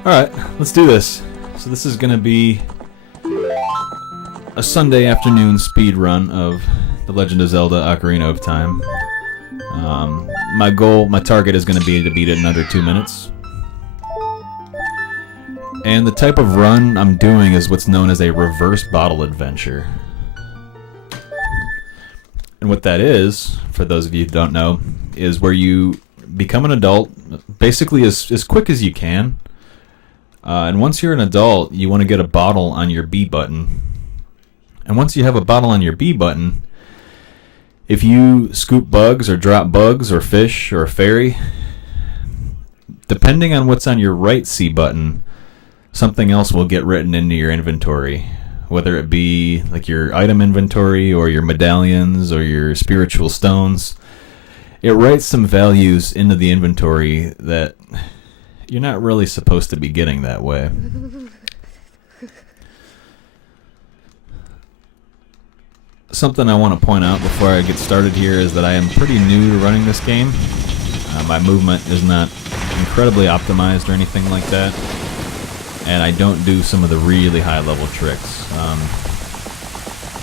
Alright, let's do this. So this is going to be a Sunday afternoon speed run of The Legend of Zelda Ocarina of Time. My target is going to be to beat it in under 2 minutes. And the type of run I'm doing is what's known as a reverse bottle adventure. And what that is, for those of you who don't know, is where you become an adult basically as quick as you can. And once you're an adult, you want to get a bottle on your B button. And once you have a bottle on your B button, if you scoop bugs or drop bugs or fish or a fairy, depending on what's on your right C button, something else will get written into your inventory. Whether it be like your item inventory or your medallions or your spiritual stones, it writes some values into the inventory that you're not really supposed to be getting that way. Something I want to point out before I get started here is that I am pretty new to running this game. My movement is not incredibly optimized or anything like that, and I don't do some of the really high level tricks.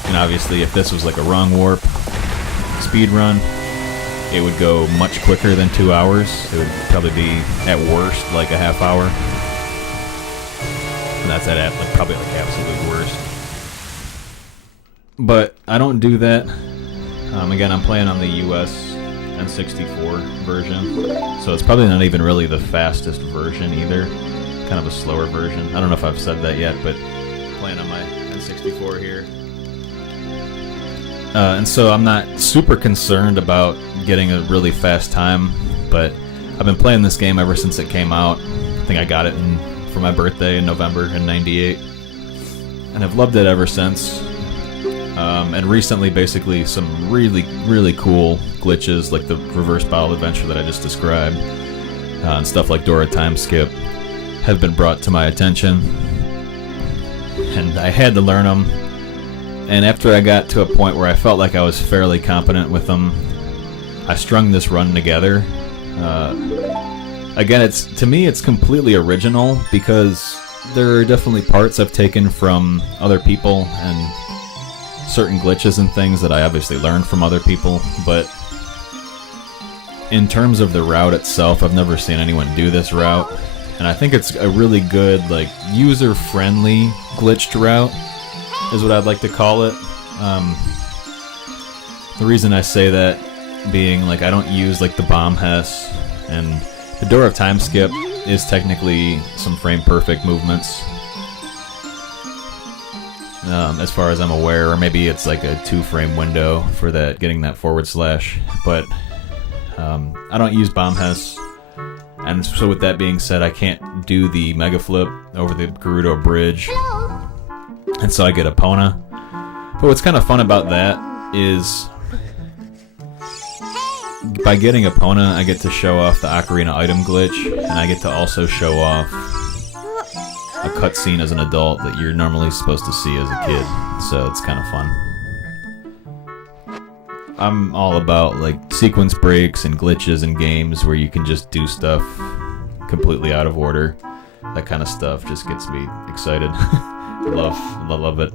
And obviously if this was like a wrong warp speed run, it would go much quicker than 2 hours. It would probably be at worst like a half hour, and that's at like probably like absolute worst. But I don't do that. Again, I'm playing on the US N64 version, so it's probably not even really the fastest version either. Kind of a slower version. I don't know if I've said that yet, but playing on my N64 here. And so I'm not super concerned about getting a really fast time, but I've been playing this game ever since it came out. I think I got it for my birthday in November in '98, and I've loved it ever since. And recently, basically, some really, really cool glitches, like the reverse bottle adventure that I just described, and stuff like Dora Time Skip, have been brought to my attention, and I had to learn them. And after I got to a point where I felt like I was fairly competent with them, I strung this run together. Again, to me, it's completely original because there are definitely parts I've taken from other people and certain glitches and things that I obviously learned from other people, but in terms of the route itself, I've never seen anyone do this route, and I think it's a really good, like, user-friendly glitched route is what I'd like to call it. The reason I say that being, like, I don't use, like, the bomb Hess, and the Door of Time Skip is technically some frame-perfect movements, as far as I'm aware, or maybe it's like a 2-frame window for that, getting that forward slash, but I don't use bomb Hess, and so with that being said, I can't do the mega flip over the Gerudo Bridge, and so I get Epona. But what's kind of fun about that is by getting Epona, I get to show off the Ocarina item glitch, and I get to also show off a cutscene as an adult that you're normally supposed to see as a kid, so it's kind of fun. I'm all about like sequence breaks and glitches in games where you can just do stuff completely out of order. That kind of stuff just gets me excited. I love it.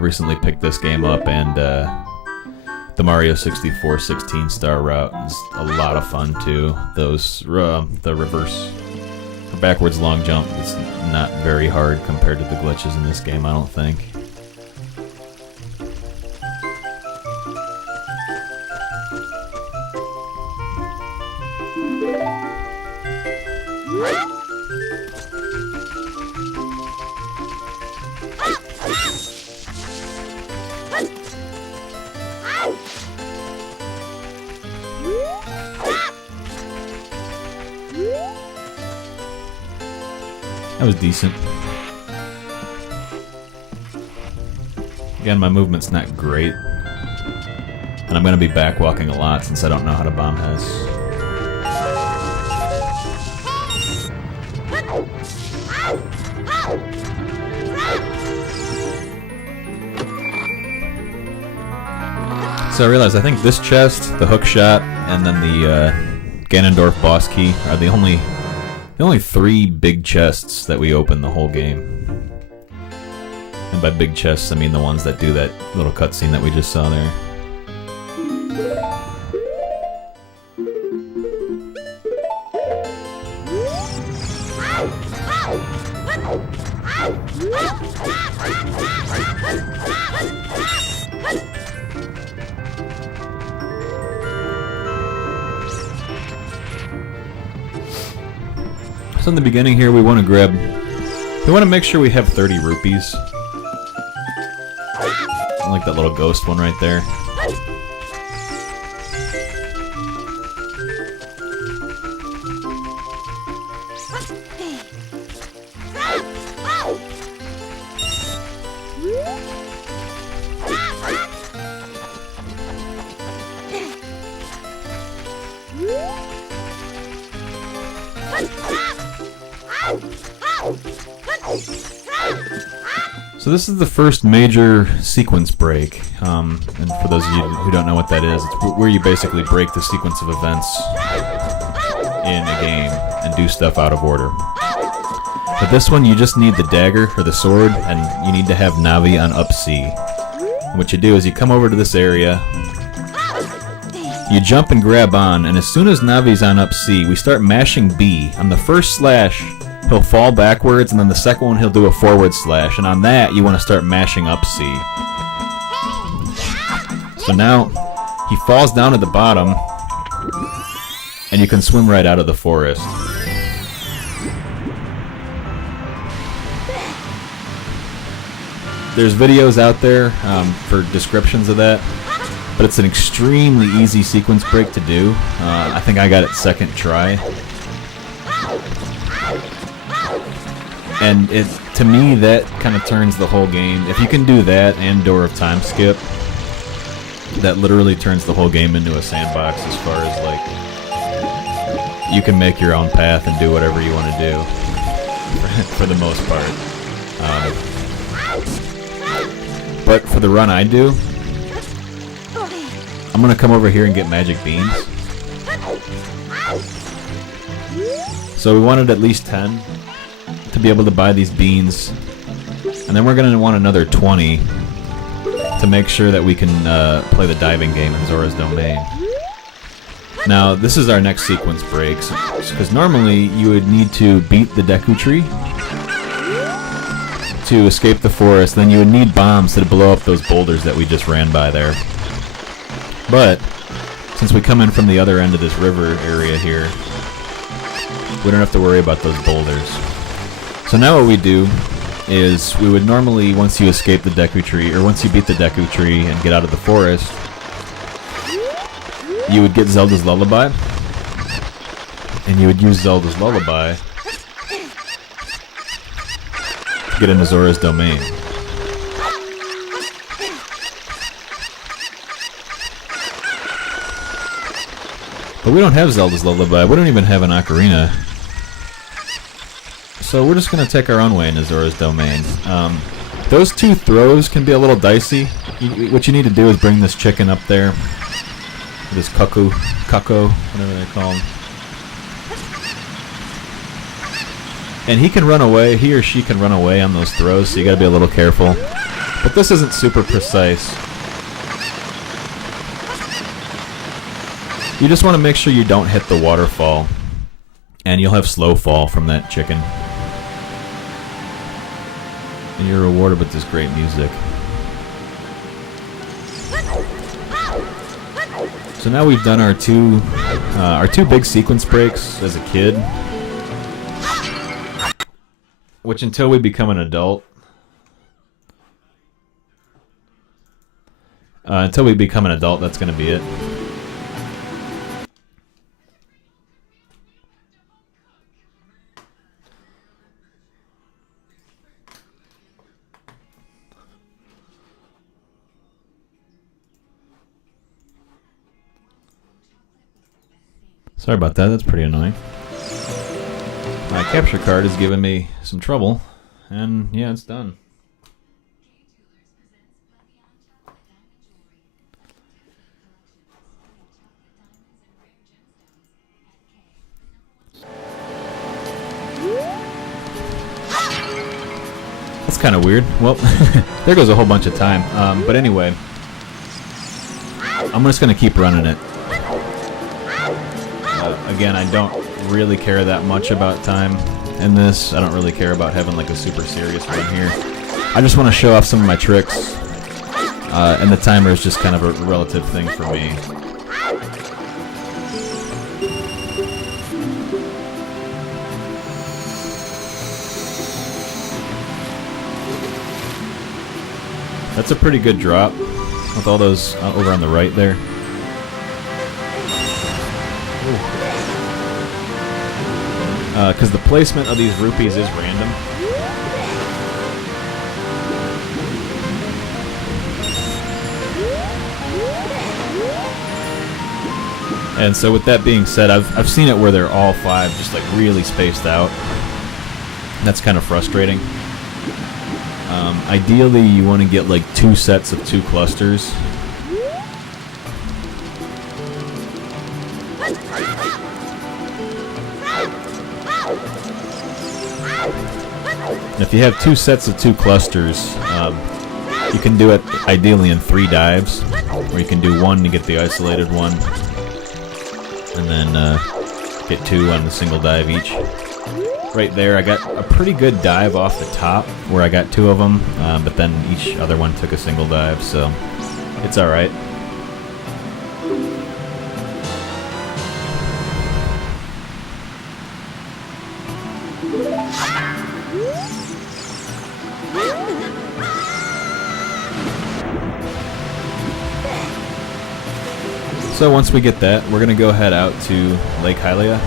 Recently picked this game up, and the Mario 64 16-star route is a lot of fun too. The reverse backwards long jump is not very hard compared to the glitches in this game, I don't think. That was decent. Again, my movement's not great, and I'm going to be backwalking a lot since I don't know how to bomb Hess. So I realized I think this chest, the hook shot, and then the Gannondorf boss key are the only only 3 big chests that we open the whole game. And by big chests, I mean the ones that do that little cutscene that we just saw there. So in the beginning here, we want to make sure we have 30 rupees. I like that little ghost one right there. So this is the first major sequence break, and for those of you who don't know what that is, it's where you basically break the sequence of events in a game and do stuff out of order. But this one, you just need the dagger or the sword, and you need to have Navi on up C. And what you do is you come over to this area, you jump and grab on, and as soon as Navi's on up C, we start mashing B. On the first slash, he'll fall backwards, and then the second one he'll do a forward slash, and on that you want to start mashing up C. So now he falls down at the bottom, and you can swim right out of the forest. There's videos out there for descriptions of that, but it's an extremely easy sequence break to do. I think I got it second try. And to me, that kind of turns the whole game. If you can do that and Door of Time skip, that literally turns the whole game into a sandbox as far as, like, you can make your own path and do whatever you want to do, for the most part. But for the run I do, I'm going to come over here and get magic beans. So we wanted at least 10. To be able to buy these beans, and then we're going to want another 20 to make sure that we can play the diving game in Zora's Domain. Now, this is our next sequence breaks, because normally you would need to beat the Deku Tree to escape the forest, then you would need bombs to blow up those boulders that we just ran by there. But, since we come in from the other end of this river area here, we don't have to worry about those boulders. So now what we do is we would normally, once you escape the Deku Tree, or once you beat the Deku Tree and get out of the forest, you would get Zelda's Lullaby, and you would use Zelda's Lullaby to get into Zora's Domain. But we don't have Zelda's Lullaby, we don't even have an Ocarina. So we're just going to take our own way into Zora's Domain. Those 2 throws can be a little dicey. What you need to do is bring this chicken up there. This cuckoo, whatever they call him. And he can run away, he or she can run away on those throws, so you got to be a little careful. But this isn't super precise. You just want to make sure you don't hit the waterfall. And you'll have slow fall from that chicken. And you're rewarded with this great music. So now we've done our two big sequence breaks as a kid. Which until we become an adult, that's going to be it. Sorry about that, that's pretty annoying. My capture card is giving me some trouble, and yeah, it's done. That's kind of weird. Well, there goes a whole bunch of time. But anyway, I'm just going to keep running it. Again, I don't really care that much about time in this. I don't really care about having like a super serious run here. I just want to show off some of my tricks. And the timer is just kind of a relative thing for me. That's a pretty good drop with all those over on the right there. Because the placement of these rupees is random. And so with that being said, I've seen it where they're all 5 just like really spaced out. That's kind of frustrating. Ideally, you want to get like 2 sets of 2 clusters. If you have 2 sets of 2 clusters, you can do it ideally in 3 dives, or you can do 1 to get the isolated one, and then get 2 on the single dive each. Right there, I got a pretty good dive off the top, where I got 2 of them, but then each other one took a single dive, so it's alright. So once we get that, we're going to go head out to Lake Hylia.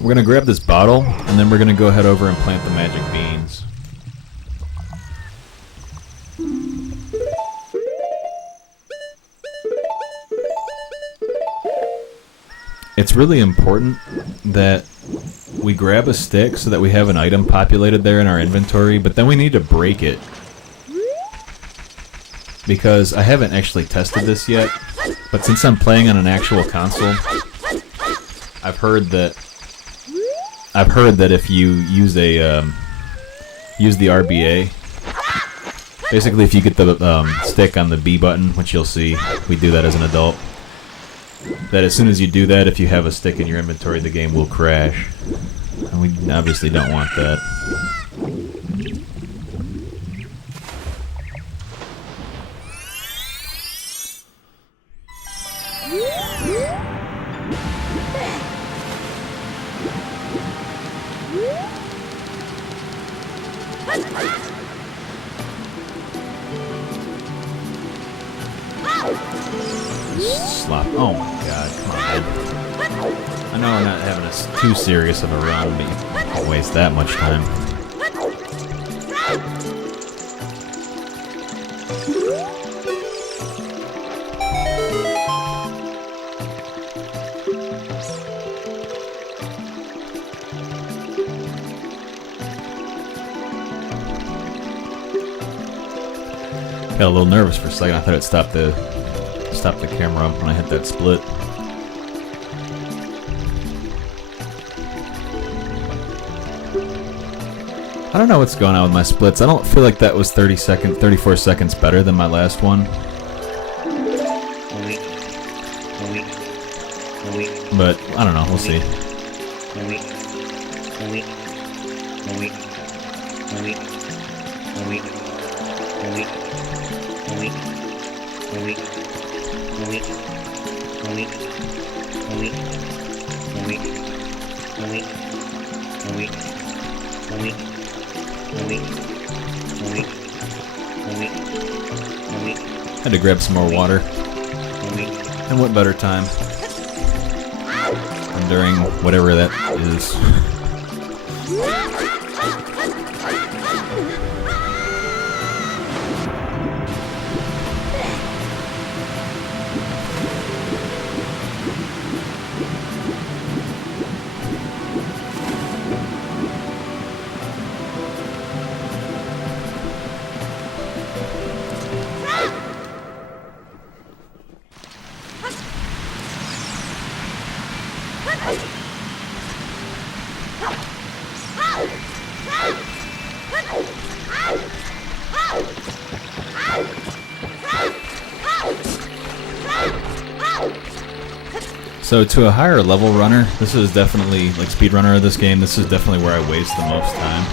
We're going to grab this bottle, and then we're going to go head over and plant the magic beans. It's really important that we grab a stick so that we have an item populated there in our inventory, but then we need to break it. Because I haven't actually tested this yet, but since I'm playing on an actual console, I've heard that if you use a use the RBA, basically if you get the stick on the B button, which you'll see, we do that as an adult, that as soon as you do that, if you have a stick in your inventory, the game will crash. And we obviously don't want that. Slop. Oh my god, come on, man. I know we're not having too serious of a run, but you can't waste that much time. Got a little nervous for a second. I thought it stopped the camera when I hit that split. I don't know what's going on with my splits. I don't feel like that was 34 seconds better than my last one. But I don't know, we'll see. Had to grab some more water. And what better time than during whatever that is. So to a higher level runner, this is definitely, like speedrunner of this game, this is definitely where I waste the most time.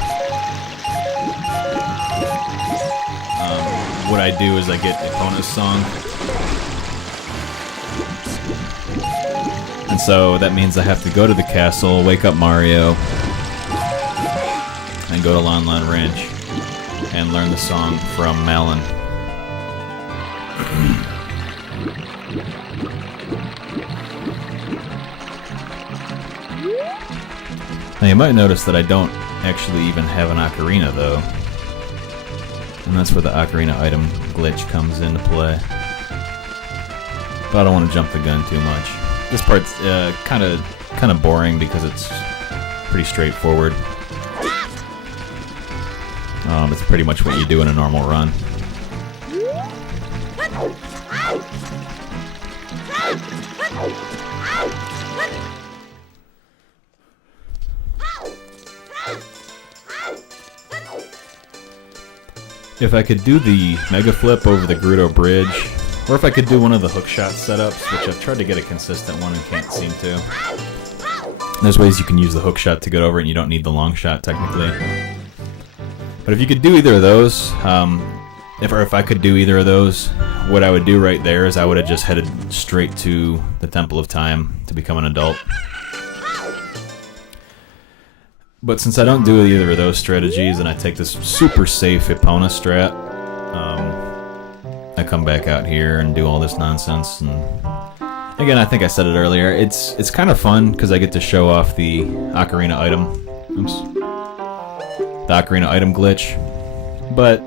What I do is I get Epona's song. And so that means I have to go to the castle, wake up Mario, and go to Lon Lon Ranch and learn the song from Malon. Now you might notice that I don't actually even have an Ocarina though. And that's where the Ocarina item glitch comes into play. But I don't want to jump the gun too much. This part's kind of boring because it's pretty straightforward. It's pretty much what you do in a normal run. If I could do the mega flip over the Gerudo Bridge, or if I could do one of the hookshot setups, which I've tried to get a consistent one and can't seem to. There's ways you can use the hookshot to get over it and you don't need the long shot technically. But if you could do either of those, if I could do either of those, what I would do right there is I would have just headed straight to the Temple of Time to become an adult. But since I don't do either of those strategies and I take this super safe Epona strat, I come back out here and do all this nonsense. And again, I think I said it earlier, it's kind of fun because I get to show off the Ocarina item. Oops. The Ocarina item glitch. But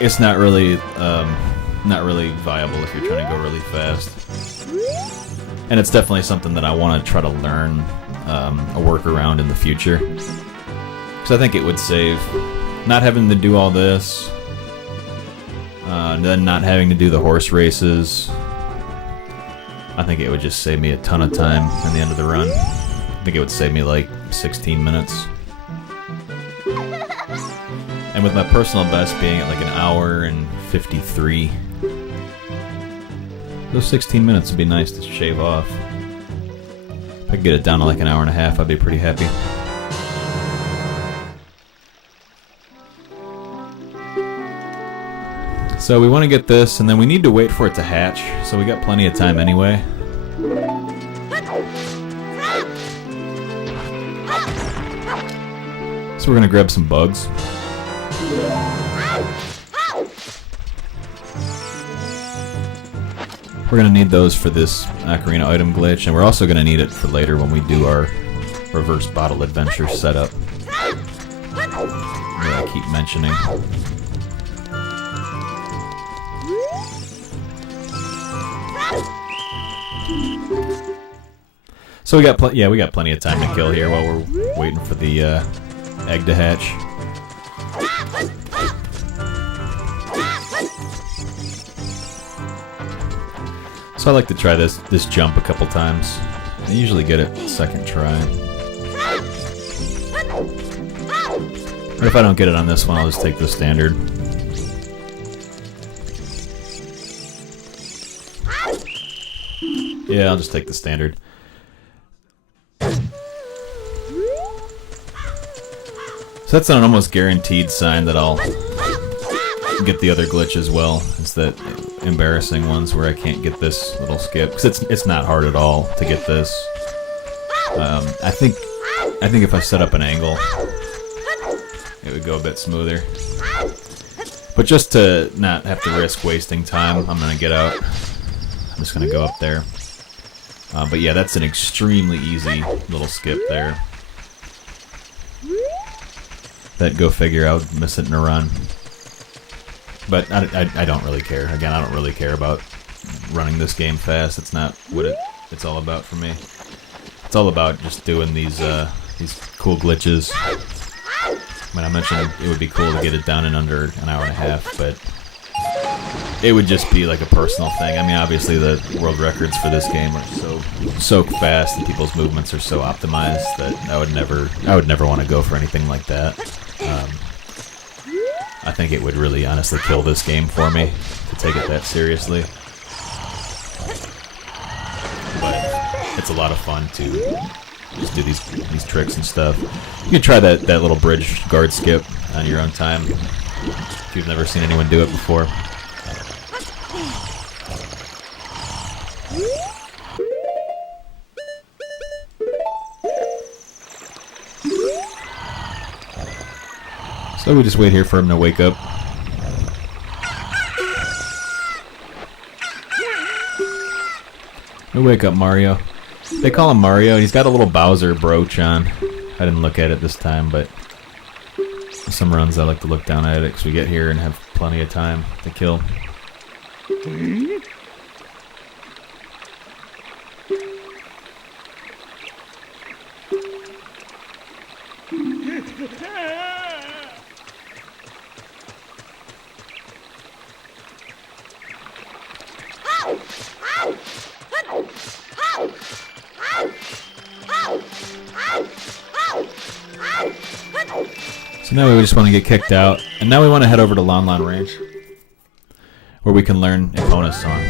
it's not really viable if you're trying to go really fast. And it's definitely something that I want to try to learn a workaround in the future. Because I think it would save not having to do all this, and then not having to do the horse races. I think it would just save me a ton of time at the end of the run. I think it would save me like 16 minutes. And with my personal best being at like an hour and 53, those 16 minutes would be nice to shave off. If I could get it down to like an hour and a half, I'd be pretty happy. So we want to get this, and then we need to wait for it to hatch, so we got plenty of time anyway. So we're going to grab some bugs. We're going to need those for this Ocarina item glitch, and we're also going to need it for later when we do our reverse bottle adventure setup that I keep mentioning. So we got we got plenty of time to kill here while we're waiting for the egg to hatch. So I like to try this jump a couple times. I usually get it second try. But if I don't get it on this one, I'll just take the standard. Yeah, I'll just take the standard. So that's an almost guaranteed sign that I'll get the other glitch as well. It's that embarrassing ones where I can't get this little skip, because it's not hard at all to get this. I think if I set up an angle, it would go a bit smoother. But just to not have to risk wasting time, I'm gonna get out. I'm just gonna go up there. But yeah, that's an extremely easy little skip there. That go figure, I would miss it in a run. But I don't really care. Again, I don't really care about running this game fast. It's not what it's all about for me. It's all about just doing these cool glitches. I mean, I mentioned it would be cool to get it down in under an hour and a half, but it would just be like a personal thing. I mean, obviously the world records for this game are so fast and people's movements are so optimized that I would never want to go for anything like that. I think it would really honestly kill this game for me to take it that seriously. but it's a lot of fun to just do these tricks and stuff. You can try that little bridge guard skip on your own time if you've never seen anyone do it before. So we just wait here for him to wake up. We wake up Mario. They call him Mario, and he's got a little Bowser brooch on. I didn't look at it this time, but some runs I like to look down at it because we get here and have plenty of time to kill. So now we just want to get kicked out, and now we want to head over to Lon Lon Ranch, where we can learn Epona's song.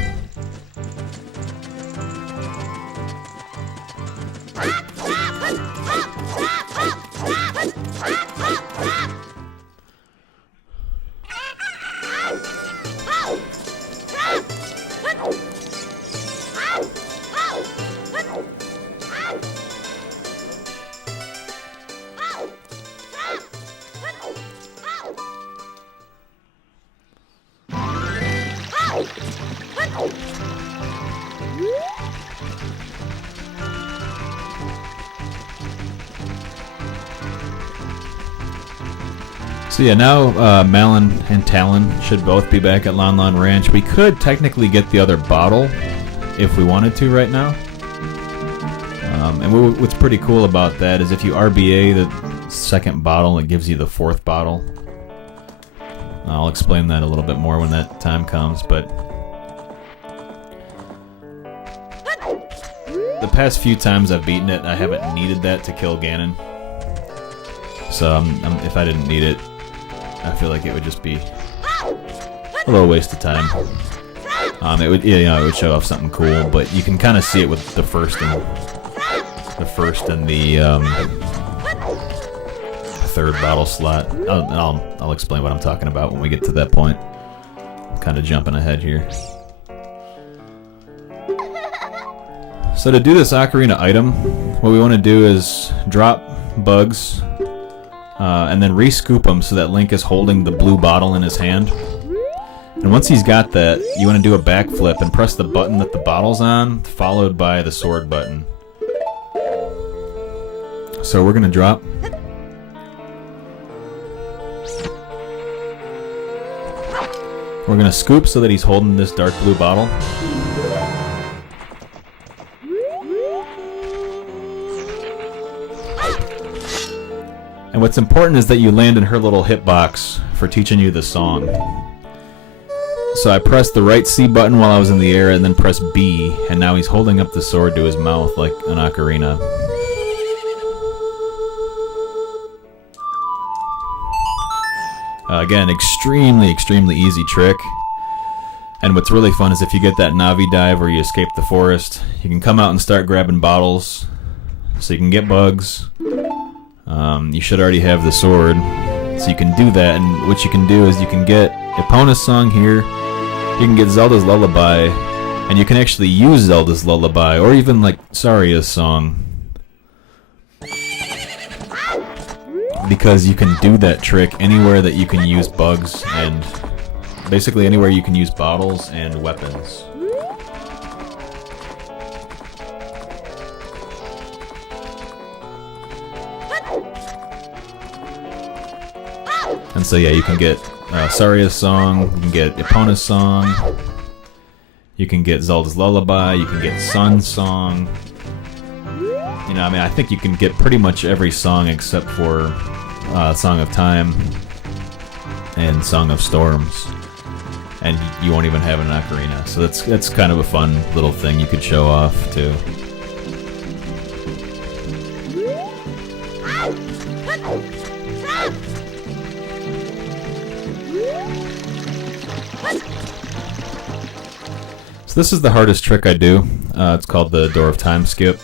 So yeah, now Malon and Talon should both be back at Lon Lon Ranch. We could technically get the other bottle if we wanted to right now. And what's pretty cool about that is if you RBA the second bottle, it gives you the fourth bottle. I'll explain that a little bit more when that time comes, but the past few times I've beaten it, I haven't needed that to kill Ganon. So if I didn't need it, I feel like it would just be a little waste of time. It would, it would show off something cool, but you can kind of see it with the first and the third bottle slot. I'll explain what I'm talking about when we get to that point. I'm kind of jumping ahead here. So to do this Ocarina item, what we want to do is drop bugs. And then re-scoop him so that Link is holding the blue bottle in his hand. And once he's got that, you want to do a backflip and press the button that the bottle's on, followed by the sword button. So we're going to drop. We're going to scoop so that he's holding this dark blue bottle. And what's important is that you land in her little hitbox for teaching you the song. So I pressed the right C button while I was in the air and then pressed B, and now he's holding up the sword to his mouth like an ocarina. Again, extremely easy trick. And what's really fun is if you get that Navi dive where you escape the forest, you can come out and start grabbing bottles so you can get bugs. You should already have the sword, so you can do that, and what you can do is you can get Epona's song here, you can get Zelda's Lullaby, and you can actually use Zelda's Lullaby, or even like Saria's song, because you can do that trick anywhere that you can use bugs, and basically anywhere you can use bottles and weapons. And so yeah, you can get Saria's song, you can get Epona's song, you can get Zelda's Lullaby, you can get Sun's song. You know, I mean, I think you can get pretty much every song except for Song of Time and Song of Storms. And you won't even have an ocarina. So that's kind of a fun little thing you could show off too. So this is the hardest trick I do. It's called the Door of Time skip.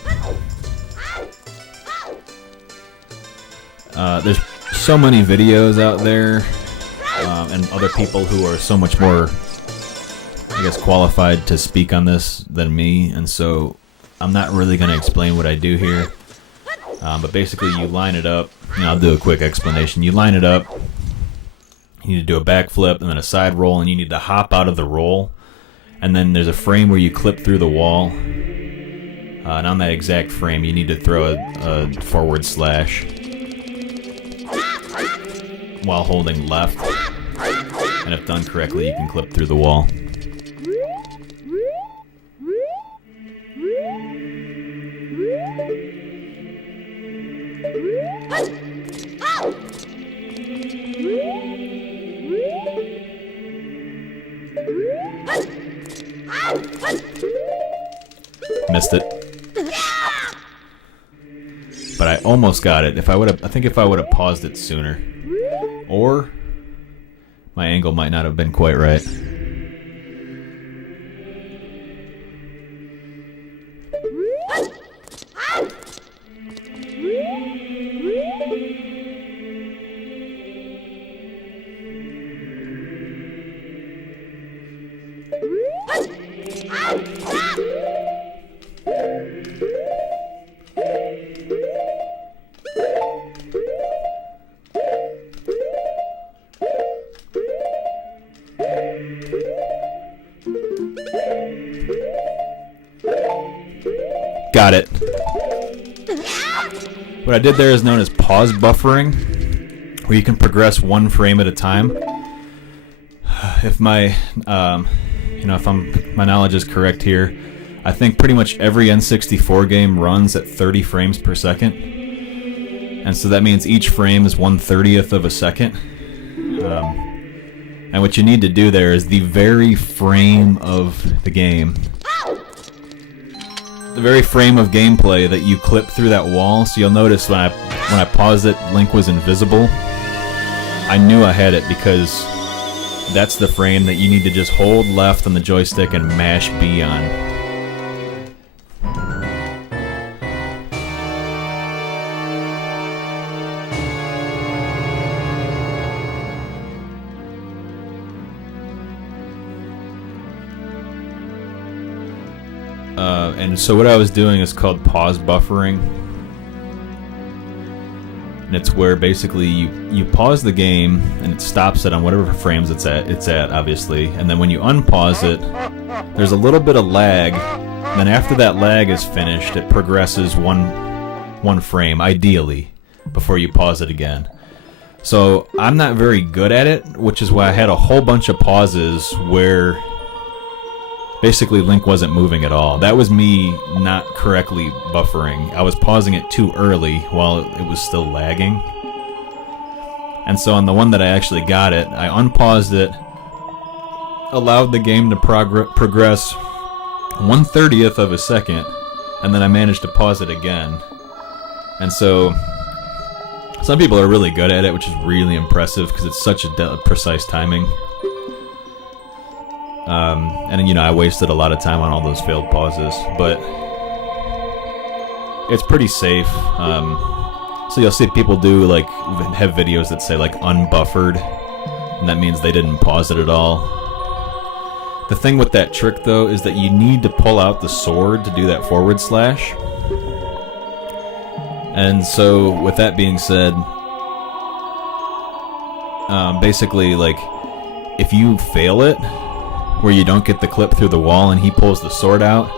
There's so many videos out there, and other people who are so much more, I guess, qualified to speak on this than me, and so I'm not really going to explain what I do here. But basically, you line it up. I'll do a quick explanation. You line it up. You need to do a backflip and then a side roll, and you need to hop out of the roll. And then there's a frame where you clip through the wall. And on that exact frame, you need to throw a forward slash while holding left. And if done correctly, you can clip through the wall. Missed it, but I almost got it. I think if I would have paused it sooner, or my angle might not have been quite right. Got it. What I did there is known as pause buffering, where you can progress one frame at a time. If my, if my knowledge is correct here, I think pretty much every N64 game runs at 30 frames per second, and so that means each frame is 1/30th of a second. And what you need to do there is the very frame of the game. The very frame of gameplay that you clip through that wall. So you'll notice when I paused it, Link was invisible. I knew I had it because that's the frame that you need to just hold left on the joystick and mash B on. And so what I was doing is called pause buffering. And it's where basically you pause the game and it stops it on whatever frames it's at obviously. And then when you unpause it, there's a little bit of lag. Then after that lag is finished, it progresses one frame, ideally, before you pause it again. So I'm not very good at it, which is why I had a whole bunch of pauses where basically Link wasn't moving at all. That was me not correctly buffering. I was pausing it too early while it was still lagging. And so on the one that I actually got it, I unpaused it, allowed the game to progress 1/30th of a second, and then I managed to pause it again. And so some people are really good at it, which is really impressive because it's such a precise timing. And I wasted a lot of time on all those failed pauses, but it's pretty safe. So you'll see people have videos that say unbuffered, and that means they didn't pause it at all. The thing with that trick though is that you need to pull out the sword to do that forward slash. And so with that being said, basically if you fail it, where you don't get the clip through the wall and he pulls the sword out,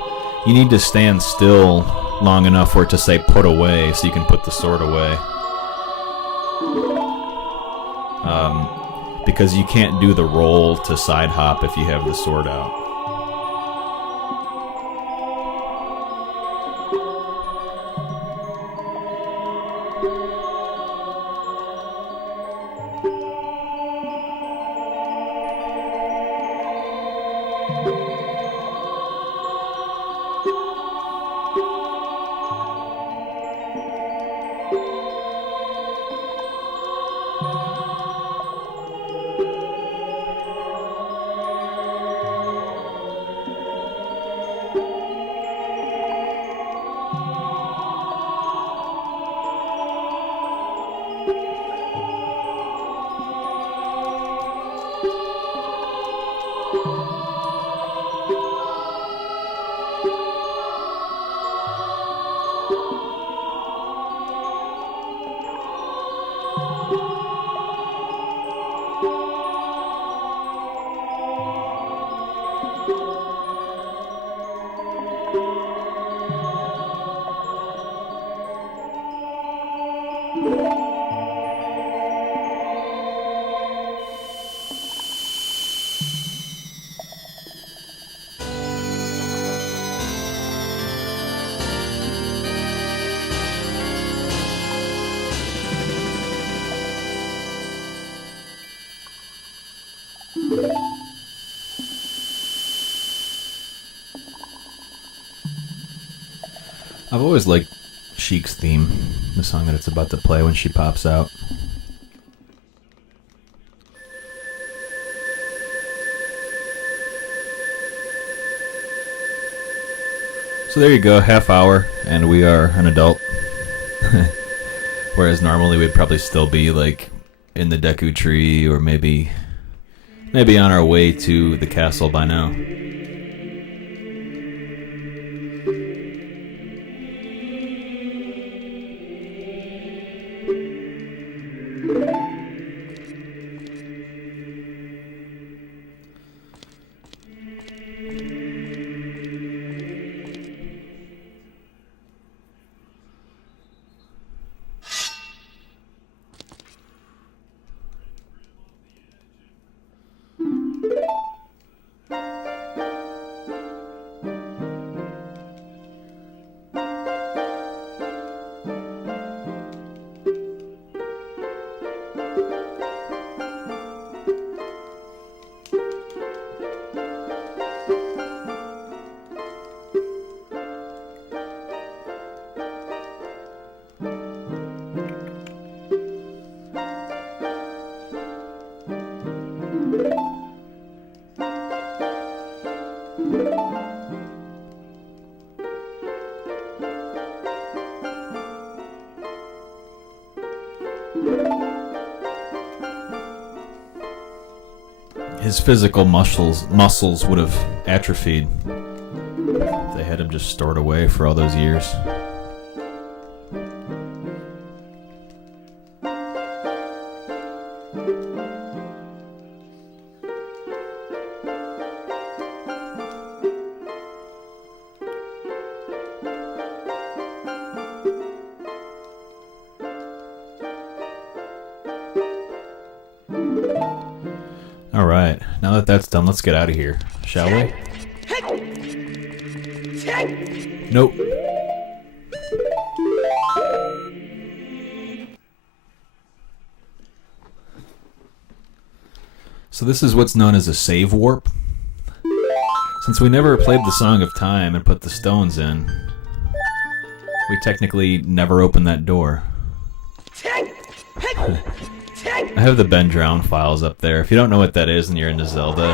you need to stand still long enough for it to say put away so you can put the sword away. Because you can't do the roll to side hop if you have the sword out. I've always liked Sheik's theme, the song that it's about to play when she pops out. So there you go, half hour, and we are an adult. Whereas normally we'd probably still be like in the Deku Tree, or maybe on our way to the castle by now. His physical muscles would have atrophied if they had him just stored away for all those years. Alright, now that that's done, let's get out of here, shall we? Nope. So this is what's known as a save warp. Since we never played the Song of Time and put the stones in, we technically never opened that door. I have the Ben Drown files up there. If you don't know what that is and you're into Zelda,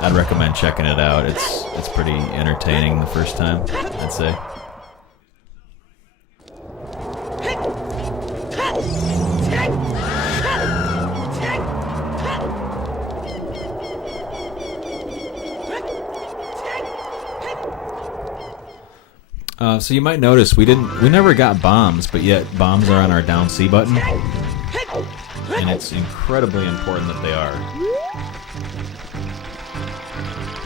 I'd recommend checking it out. It's pretty entertaining the first time, I'd say. So you might notice we never got bombs, but yet bombs are on our down C button, and it's incredibly important that they are.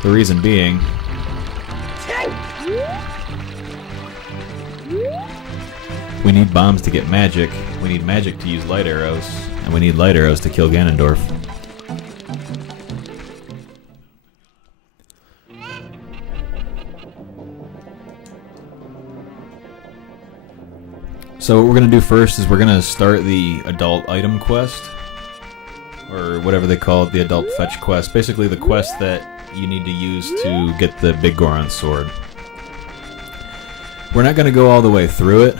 The reason being, we need bombs to get magic, we need magic to use light arrows, and we need light arrows to kill Gannondorf. So what we're going to do first is we're going to start the adult item quest, or whatever they call it, the adult fetch quest. Basically the quest that you need to use to get the Big Goron sword. We're not going to go all the way through it,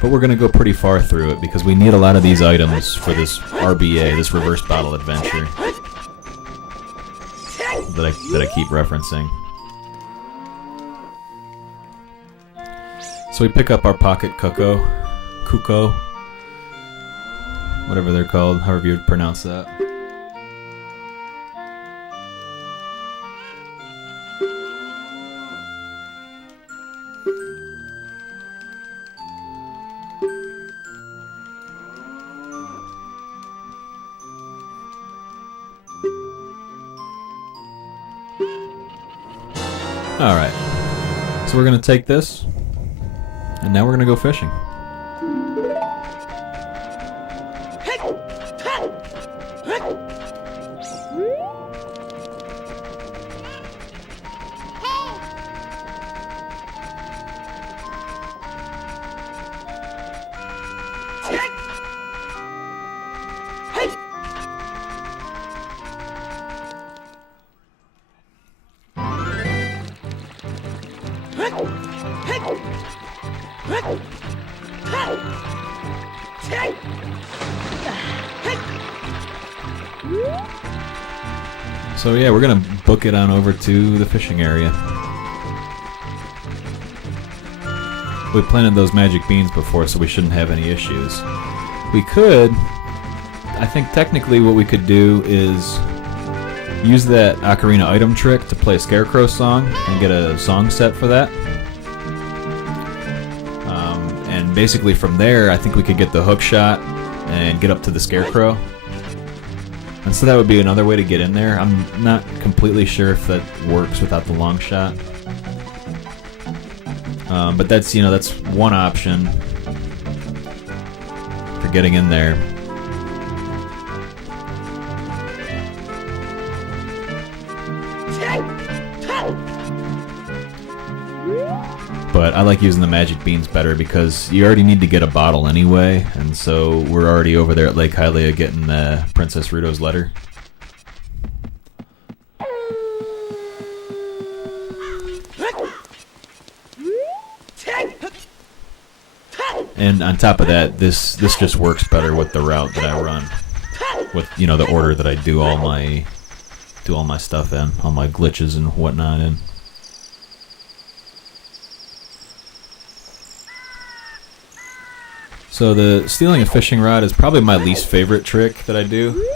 but we're going to go pretty far through it because we need a lot of these items for this RBA, this reverse battle adventure that I keep referencing. So we pick up our pocket Kuko, whatever they're called, however you would pronounce that. Alright, so we're going to take this. And now we're going to go fishing. So yeah, we're gonna book it on over to the fishing area. We planted those magic beans before, so we shouldn't have any issues. We could, I think technically what we could do is use that Ocarina item trick to play a Scarecrow song and get a song set for that. And basically from there, I think we could get the hook shot and get up to the Scarecrow. And so that would be another way to get in there. I'm not completely sure if that works without the long shot. But that's, you know, that's one option for getting in there. But I like using the magic beans better because you already need to get a bottle anyway, and so we're already over there at Lake Hylia getting Princess Ruto's letter. And on top of that, this just works better with the route that I run, with, you know, the order that I do all my stuff in, all my glitches and whatnot in. So the stealing a fishing rod is probably my least favorite trick that I do.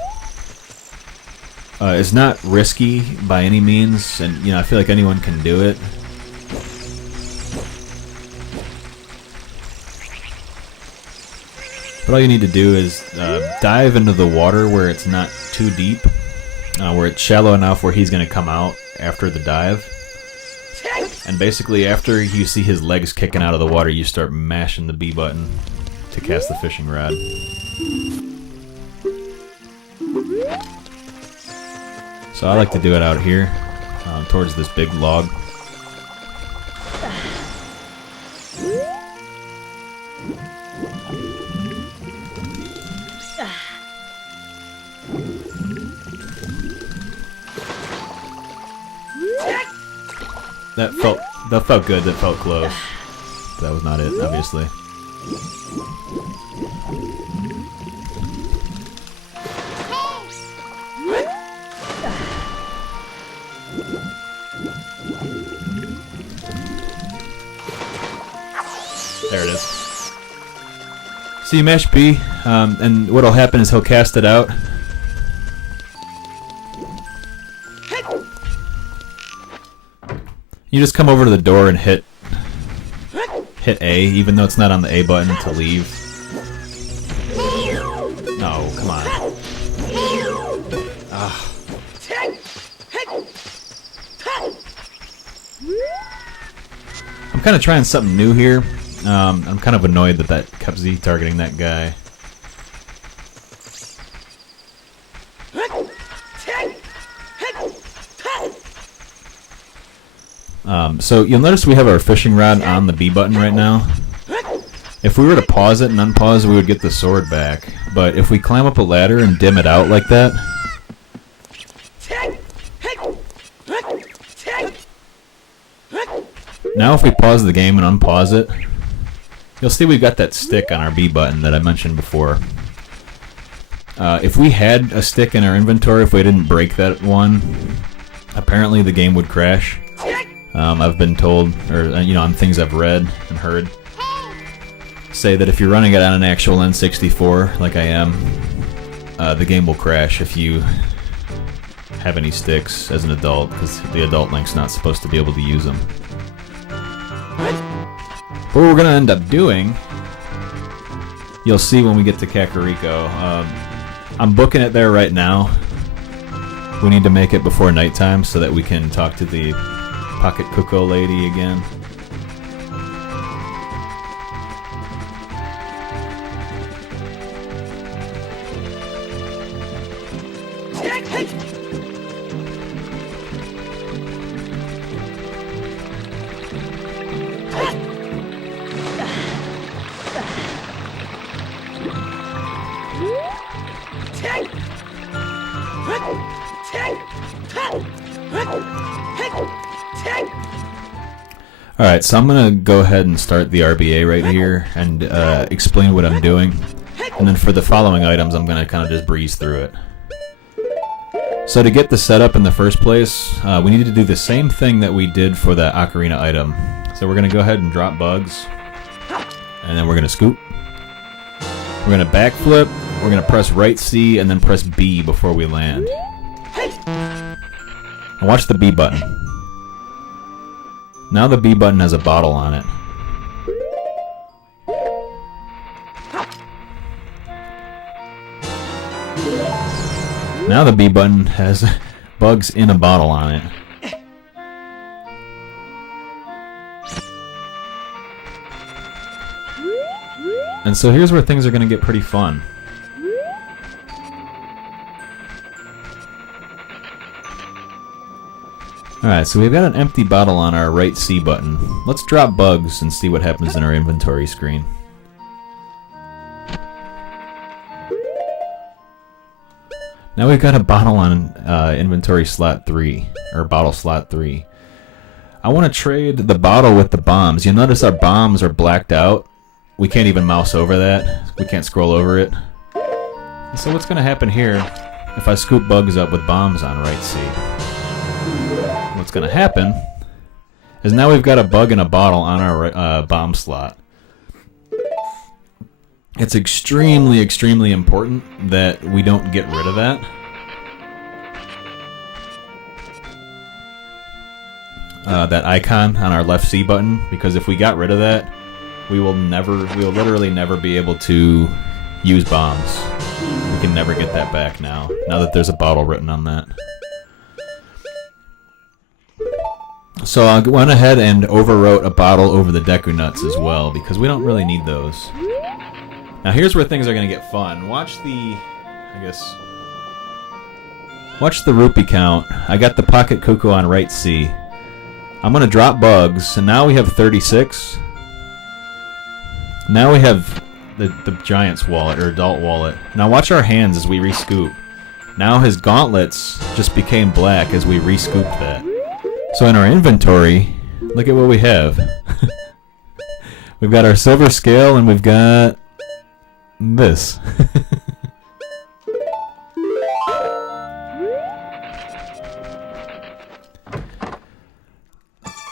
It's not risky by any means, and you know, I feel like anyone can do it. But all you need to do is dive into the water where it's not too deep, where it's shallow enough where he's going to come out after the dive. And basically after you see his legs kicking out of the water, you start mashing the B button to cast the fishing rod. So I like to do it out here, towards this big log. That felt good, that felt close. That was not it, obviously. There it is. So you mash B, and what'll happen is he'll cast it out. You just come over to the door and hit A, even though it's not on the A button to leave. No, come on. Ugh. I'm kind of trying something new here. I'm kind of annoyed that kept Z targeting that guy. So you'll notice we have our fishing rod on the B button right now. If we were to pause it and unpause, we would get the sword back. But if we climb up a ladder and dim it out like that, now if we pause the game and unpause it, you'll see we've got that stick on our B button that I mentioned before. If we had a stick in our inventory, if we didn't break that one, apparently the game would crash. I've been told, or you know, on things I've read and heard, say that if you're running it on an actual N64, like I am, the game will crash if you have any sticks as an adult, because the adult link's not supposed to be able to use them. But what we're going to end up doing, you'll see when we get to Kakariko. I'm booking it there right now. We need to make it before nighttime so that we can talk to the Pocket Cuckoo lady again. Alright, so I'm going to go ahead and start the RBA right here and explain what I'm doing. And then for the following items, I'm going to kind of just breeze through it. So to get the setup in the first place, we need to do the same thing that we did for the Ocarina item. So we're going to go ahead and drop bugs. And then we're going to scoop. We're going to backflip. We're going to press right C and then press B before we land. And watch the B button. Now the B button has a bottle on it. Now the B button has bugs in a bottle on it. And so here's where things are going to get pretty fun. Alright, so we've got an empty bottle on our right C button. Let's drop bugs and see what happens in our inventory screen. Now we've got a bottle on inventory slot 3, or bottle slot 3. I want to trade the bottle with the bombs. You'll notice our bombs are blacked out. We can't even mouse over that. We can't scroll over it. So what's going to happen here if I scoop bugs up with bombs on right C? What's going to happen is now we've got a bug in a bottle on our bomb slot. It's extremely, extremely important that we don't get rid of that. That icon on our left C button, because if we got rid of that, we will literally never be able to use bombs. We can never get that back now that there's a bottle written on that. So I went ahead and overwrote a bottle over the Deku Nuts as well, because we don't really need those. Now here's where things are going to get fun. Watch the rupee count. I got the Pocket Cuckoo on right C. I'm going to drop bugs, and now we have 36. Now we have the Giant's wallet, or adult wallet. Now watch our hands as we re-scoop. Now his gauntlets just became black as we re-scooped that. So in our inventory, look at what we have. We've got our silver scale, and we've got this.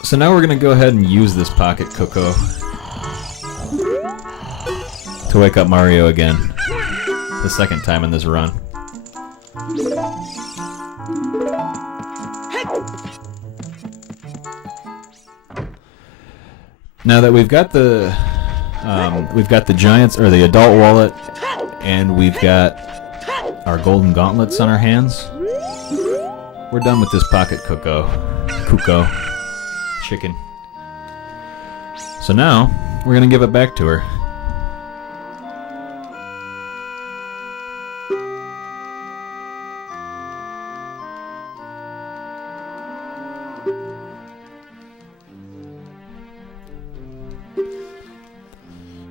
So now we're going to go ahead and use this Pocket Cocoa to wake up Mario again. The second time in this run. Now that we've got the Giants, or the adult wallet, and we've got our golden gauntlets on our hands, we're done with this Pocket Cuckoo chicken. So now we're gonna give it back to her.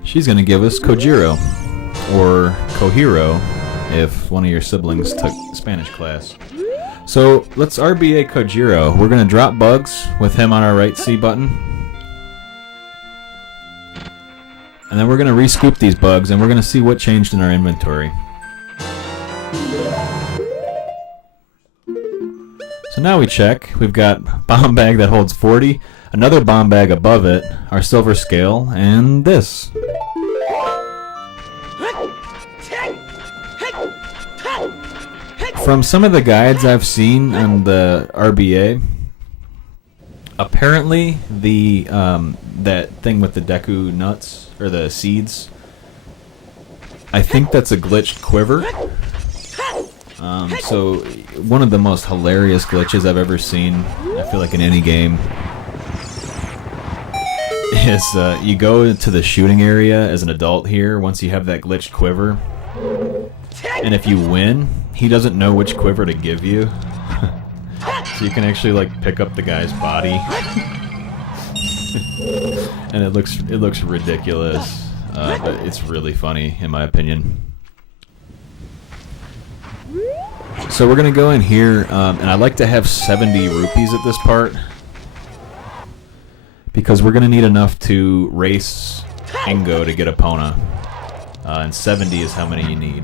She's going to give us Kojiro, or Kohiro, if one of your siblings took Spanish class. So let's RBA Kojiro. We're going to drop bugs with him on our right C button. And then we're going to re-scoop these bugs, and we're going to see what changed in our inventory. So now we check. We've got bomb bag that holds 40, another bomb bag above it, our silver scale, and this. From some of the guides I've seen on the RBA, apparently the that thing with the Deku Nuts, or the seeds, I think that's a glitched quiver. So one of the most hilarious glitches I've ever seen, I feel like in any game, is you go into the shooting area as an adult here once you have that glitched quiver, and if you win, he doesn't know which quiver to give you. So you can actually like pick up the guy's body. And it looks ridiculous, but it's really funny in my opinion. So we're gonna go in here, and I like to have 70 rupees at this part, because we're going to need enough to race Ingo to get Epona. And 70 is how many you need.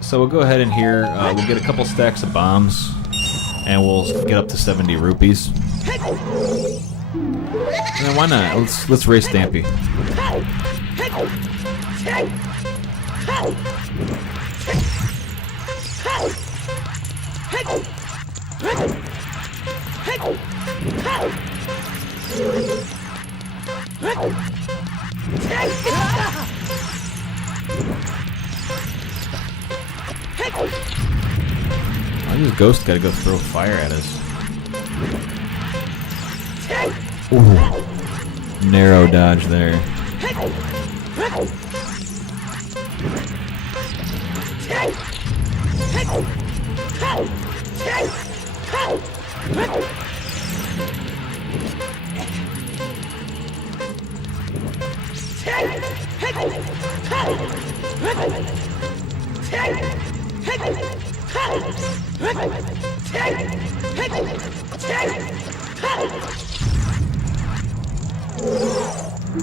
So we'll go ahead in here, we'll get a couple stacks of bombs, and we'll get up to 70 rupees. And then why not? Let's race Dampy. I just Ghost gotta go throw fire at us. Ooh. Narrow dodge there.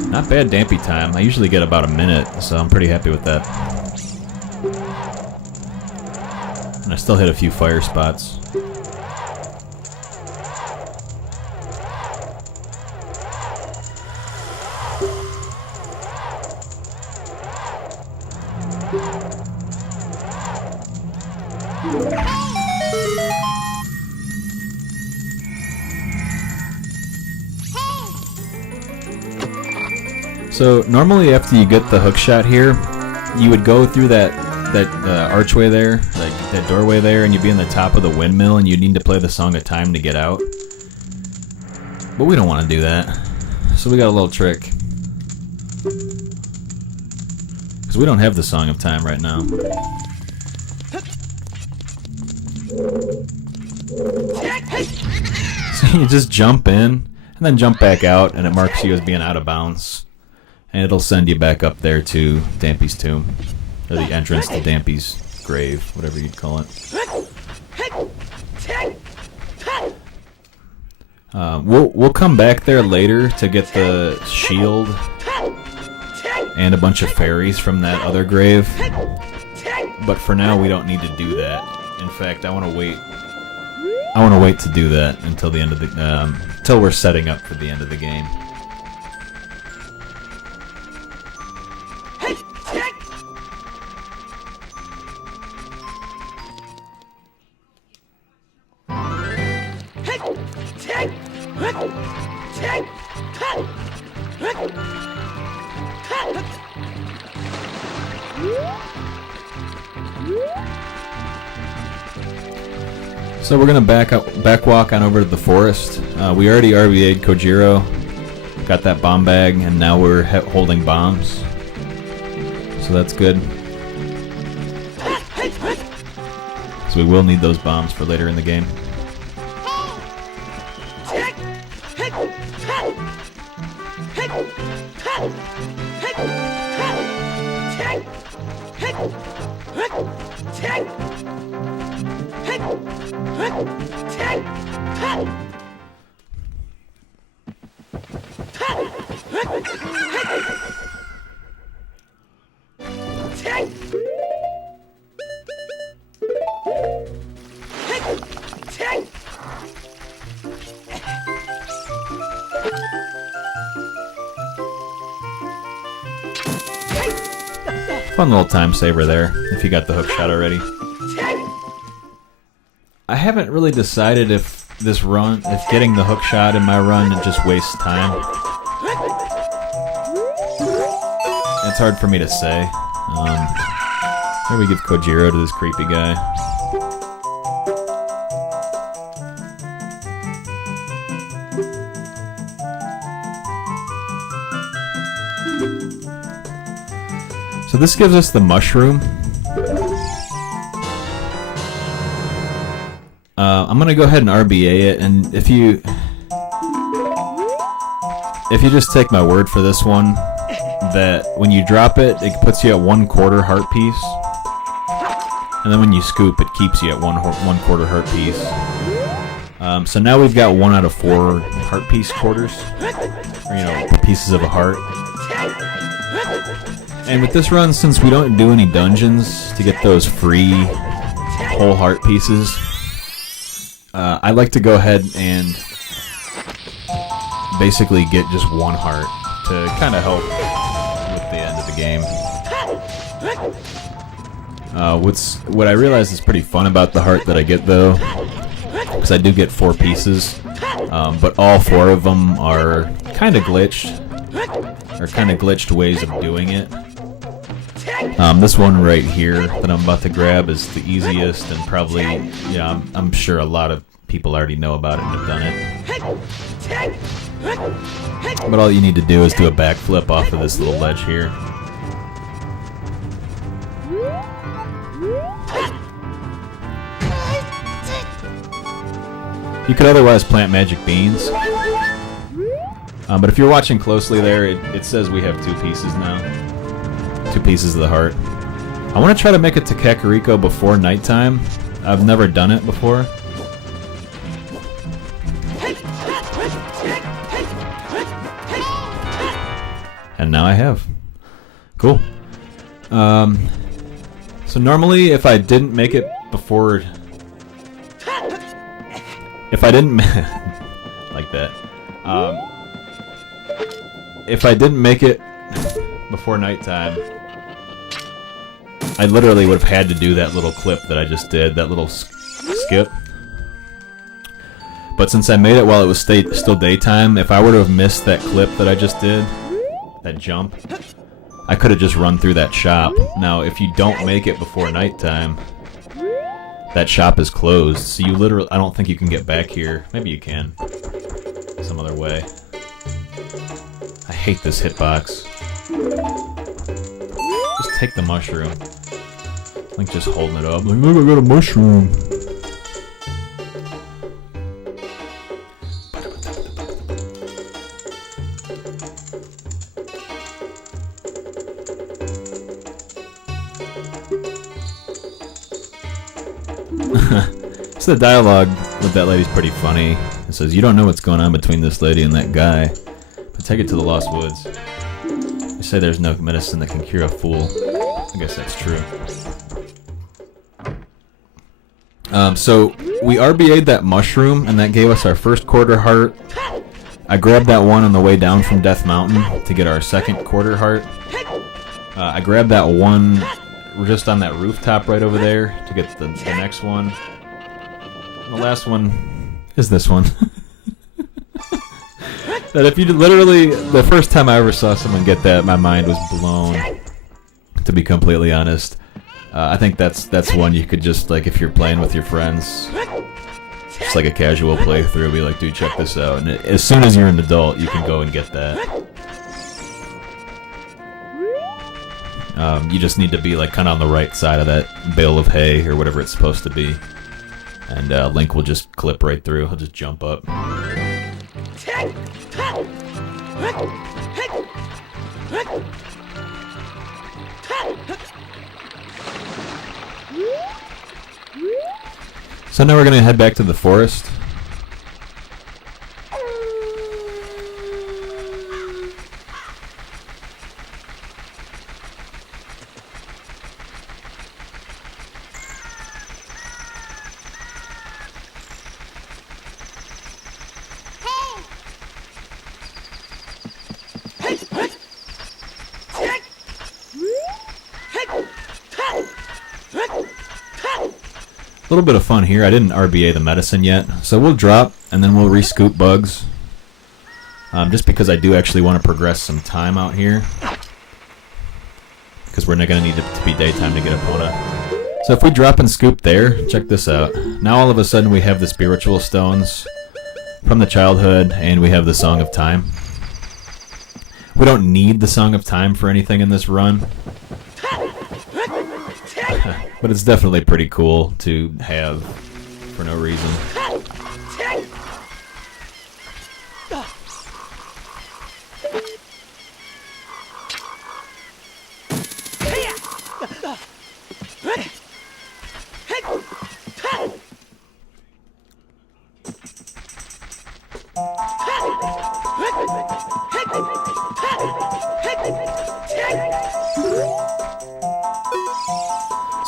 Not bad Dampy time. I usually get about a minute, so I'm pretty happy with that. And I still hit a few fire spots. So normally after you get the hook shot here, you would go through that archway there, like that doorway there, and you'd be on the top of the windmill, and you'd need to play the Song of Time to get out. But we don't want to do that, so we got a little trick. Because we don't have the Song of Time right now. So you just jump in, and then jump back out, and it marks you as being out of bounds. And it'll send you back up there to Dampy's tomb. Or the entrance to Dampy's grave, whatever you'd call it. We'll come back there later to get the shield and a bunch of fairies from that other grave. But for now, we don't need to do that. In fact, I want to wait. I want to wait to do that until the end of the until we're setting up for the end of the game. So we're gonna back walk on over to the forest. We already RVA'd Kojiro, got that bomb bag, and now we're holding bombs. So that's good. So we will need those bombs for later in the game. Fun little time saver there, if you got the hook shot already. I haven't really decided if getting the hook shot in my run just wastes time. It's hard for me to say. Here we give Kojiro to this creepy guy. So this gives us the mushroom. I'm gonna go ahead and RBA it, and if you just take my word for this one, that when you drop it, it puts you at 1/4 heart piece, and then when you scoop, it keeps you at 1/4 heart piece. So now we've got 1 out of 4 heart piece quarters, or, you know, pieces of a heart. And with this run, since we don't do any dungeons to get those free whole heart pieces, I like to go ahead and basically get just 1 heart to kind of help with the end of the game. What I realize is pretty fun about the heart that I get, though, because I do get 4 pieces, but all 4 of them are kind of glitched, or kind of glitched ways of doing it. This one right here that I'm about to grab is the easiest, and probably, yeah, I'm sure a lot of people already know about it and have done it. But all you need to do is do a backflip off of this little ledge here. You could otherwise plant magic beans. But if you're watching closely there, it says we have 2 pieces now. 2 pieces of the heart. I want to try to make it to Kakariko before nighttime. I've never done it before. And now I have. Cool. So normally if I didn't make it before... If I didn't... like that. If I didn't make it before nighttime, I literally would have had to do that little clip that I just did, that little skip. But since I made it while it was still daytime, if I were to have missed that clip that I just did, that jump, I could have just run through that shop. Now, if you don't make it before nighttime, that shop is closed, so you literally, I don't think you can get back here. Maybe you can, some other way. I hate this hitbox. Just take the mushroom. Like just holding it up. Like, look, I got a mushroom. So the dialogue with that lady's pretty funny. It says, "You don't know what's going on between this lady and that guy, but take it to the Lost Woods. They say there's no medicine that can cure a fool." I guess that's true. So we RBA'd that mushroom, and that gave us our first quarter heart. I grabbed that one on the way down from Death Mountain to get our second quarter heart. I grabbed that one just on that rooftop right over there to get the next one. And the last one is this one. That if you literally, the first time I ever saw someone get that, my mind was blown, to be completely honest. I think that's one you could just, like, if you're playing with your friends, just like a casual playthrough, be like, dude, check this out. And as soon as you're an adult, you can go and get that. You just need to be, like, kind of on the right side of that bale of hay, or whatever it's supposed to be. And Link will just clip right through. He'll just jump up. So now we're going to head back to the forest. A little bit of fun here. I didn't RBA the medicine yet, so we'll drop and then we'll re-scoop bugs. Just because I do actually want to progress some time out here, because we're not going to need it to be daytime to get Epona. So if we drop and scoop there, check this out. Now all of a sudden we have the spiritual stones from the childhood, and we have the Song of Time. We don't need the Song of Time for anything in this run. But it's definitely pretty cool to have for no reason.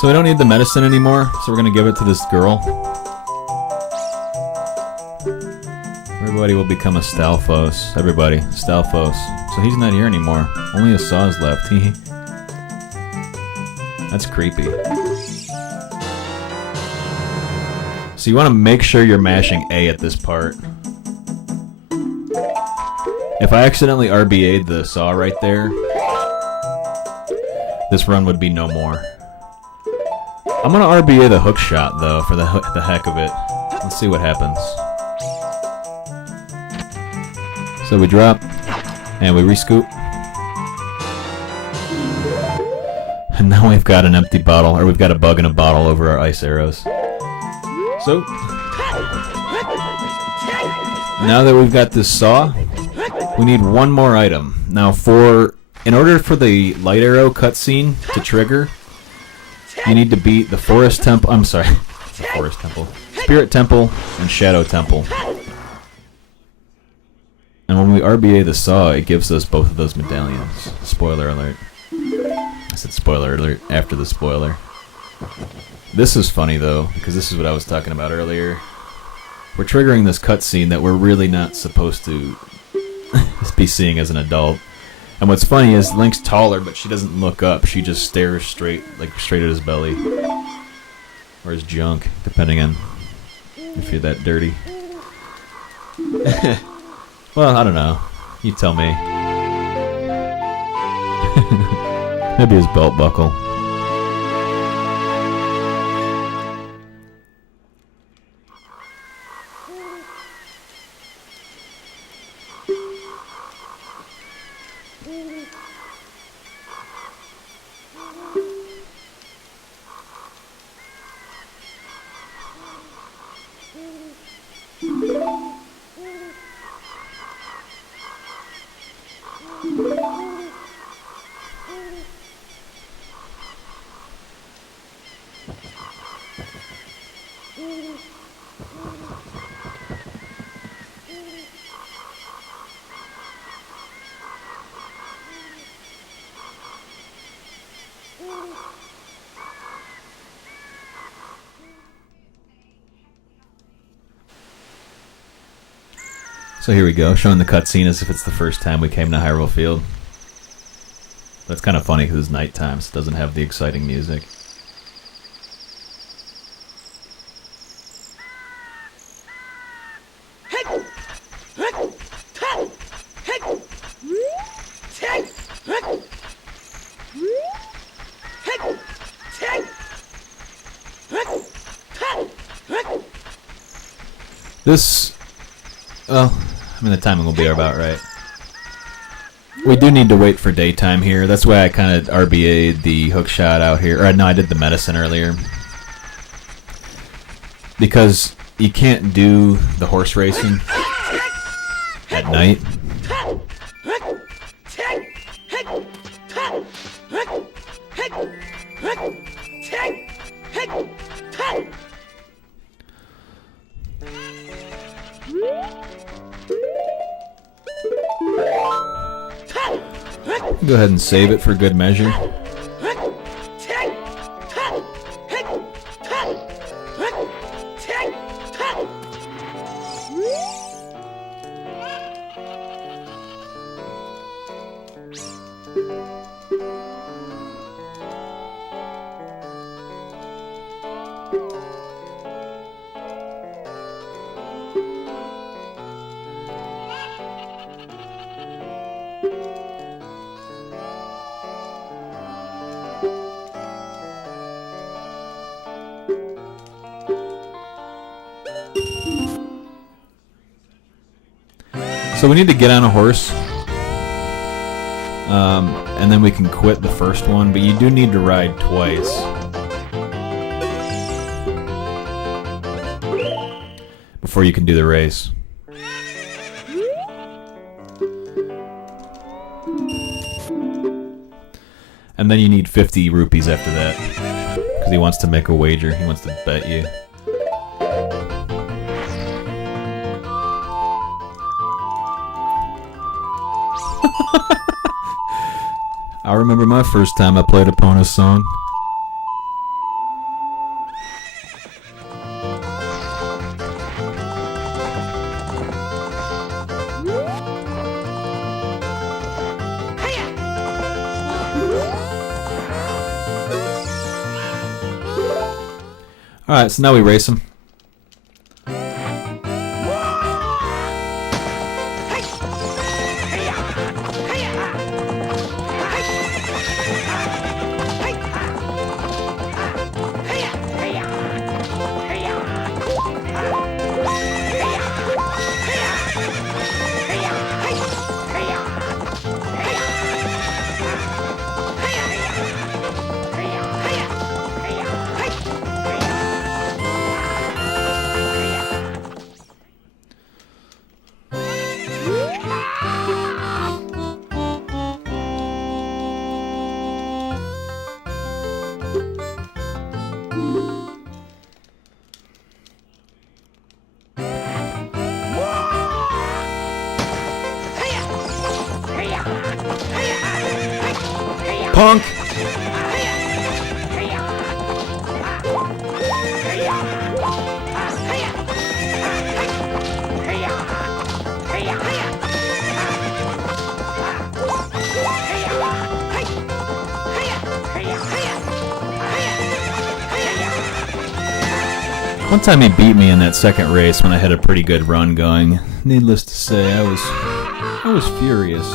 So we don't need the medicine anymore, so we're gonna give it to this girl. Everybody will become a Stalfos. Everybody, Stalfos. So he's not here anymore. Only a Saw's left. That's creepy. So you want to make sure you're mashing A at this part. If I accidentally RBA'd the Saw right there, this run would be no more. I'm gonna RBA the hook shot though, for the heck of it. Let's see what happens. So we drop, and we rescoop. And now we've got an empty bottle, or we've got a bug in a bottle over our ice arrows. So, now that we've got this Saw, we need one more item. Now in order for the light arrow cutscene to trigger, you need to beat the Forest Temple, the Forest Temple, Spirit Temple, and Shadow Temple. And when we RBA the Saw, it gives us both of those medallions. Spoiler alert. I said spoiler alert after the spoiler. This is funny though, because this is what I was talking about earlier. We're triggering this cutscene that we're really not supposed to be seeing as an adult. And what's funny is Link's taller, but she doesn't look up. She just stares straight at his belly. Or his junk, depending on if you're that dirty. Well, I don't know. You tell me. Maybe his belt buckle. So here we go, showing the cutscene as if it's the first time we came to Hyrule Field. That's kind of funny because it's nighttime, so it doesn't have the exciting music. This, well, I mean the timing will be about right. We do need to wait for daytime here. That's why I kind of RBA'd the hook shot out here. Or no, I did the medicine earlier. Because you can't do the horse racing at night. Go ahead and save it for good measure. So we need to get on a horse, and then we can quit the first one, but you do need to ride twice. Before you can do the race. And then you need 50 rupees after that, because he wants to make a wager, he wants to bet you. I remember my first time I played Epona's song. Alright, so now we race him. Punk! One time he beat me in that second race when I had a pretty good run going. Needless to say, I was furious.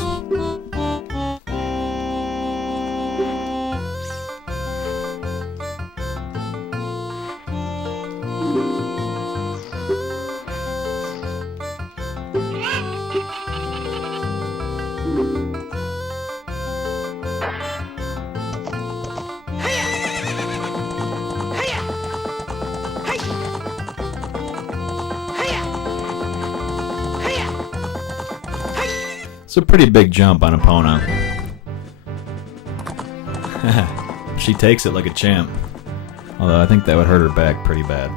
It's a pretty big jump on Epona. She takes it like a champ. Although I think that would hurt her back pretty bad.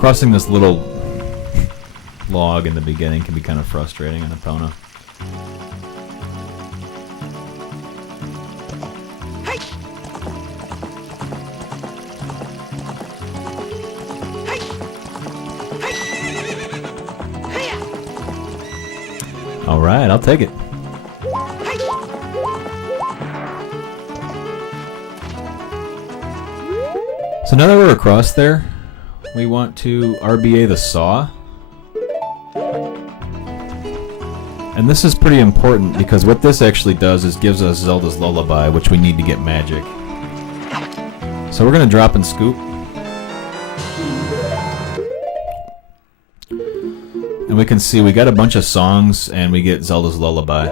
Crossing this little log in the beginning can be kind of frustrating on Epona. Alright, I'll take it. So now that we're across there, we want to RBA the saw. And this is pretty important because what this actually does is gives us Zelda's Lullaby, which we need to get magic. So we're going to drop and scoop. And we can see we got a bunch of songs and we get Zelda's Lullaby.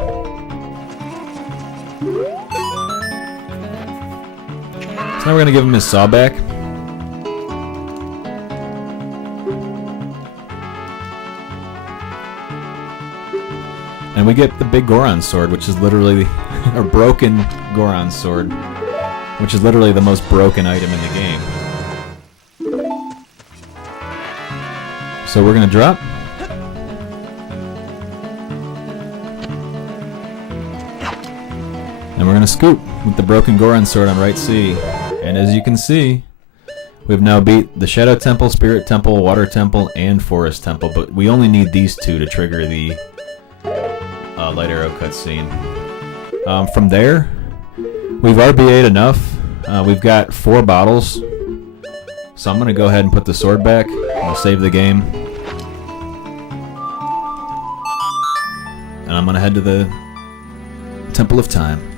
So now we're going to give him his saw back. And we get the big Goron sword, which is literally, or broken Goron sword, which is literally the most broken item in the game. So we're going to drop. And we're going to scoop with the broken Goron sword on right C. And as you can see, we've now beat the Shadow Temple, Spirit Temple, Water Temple, and Forest Temple, but we only need these two to trigger the light arrow cutscene. From there, we've RBA'd enough. We've got 4 bottles. So I'm going to go ahead and put the sword back. I'll save the game. And I'm going to head to the Temple of Time.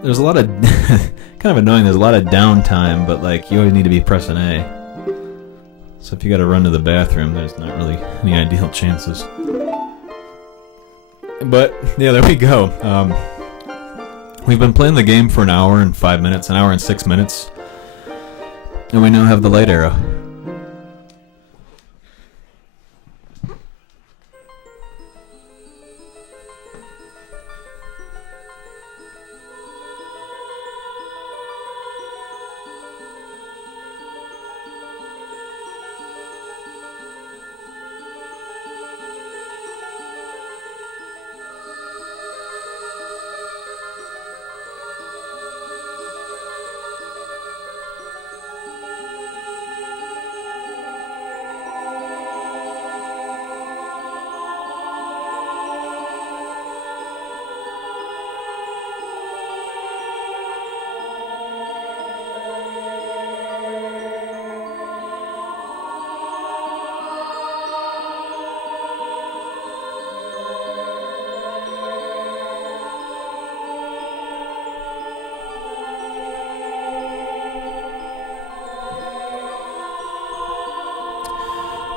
There's a lot of kind of annoying. There's a lot of downtime, but like you always need to be pressing A. So if you got to run to the bathroom, there's not really any ideal chances. But yeah, there we go. We've been playing the game for an hour and 5 minutes, an hour and 6 minutes, and we now have the light arrow.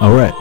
All right.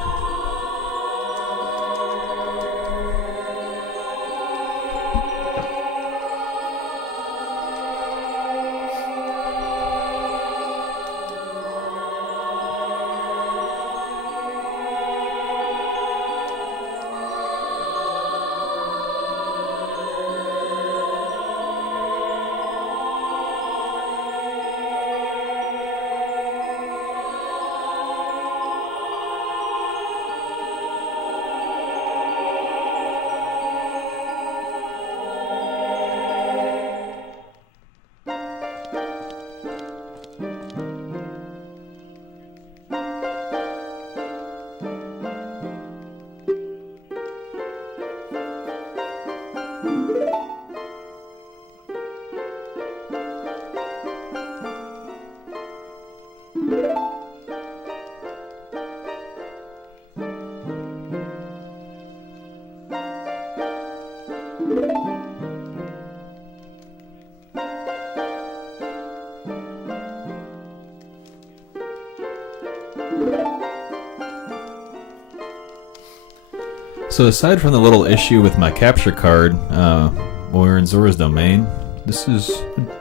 So aside from the little issue with my capture card when we were in Zora's domain, this is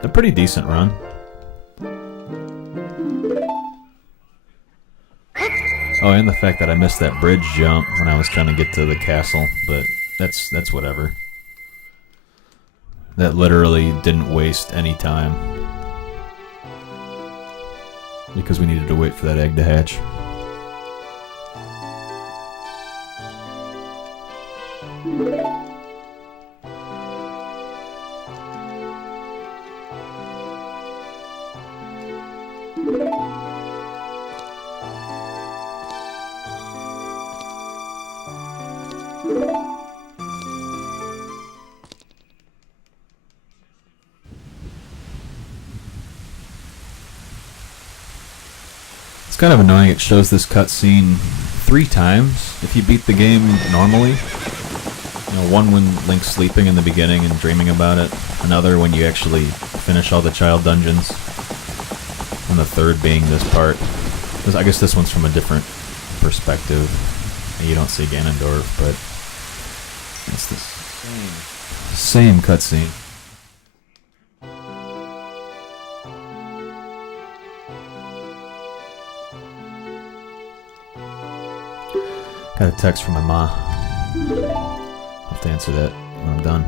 a pretty decent run. Oh, and the fact that I missed that bridge jump when I was trying to get to the castle, but that's whatever. That literally didn't waste any time, because we needed to wait for that egg to hatch. It's kind of annoying, it shows this cutscene 3 times if you beat the game normally. You know, one when Link's sleeping in the beginning and dreaming about it, another when you actually finish all the child dungeons, and the third being this part. I guess this one's from a different perspective. You don't see Gannondorf, but it's the same cutscene. Got a text from my ma. I'll have to answer that when I'm done.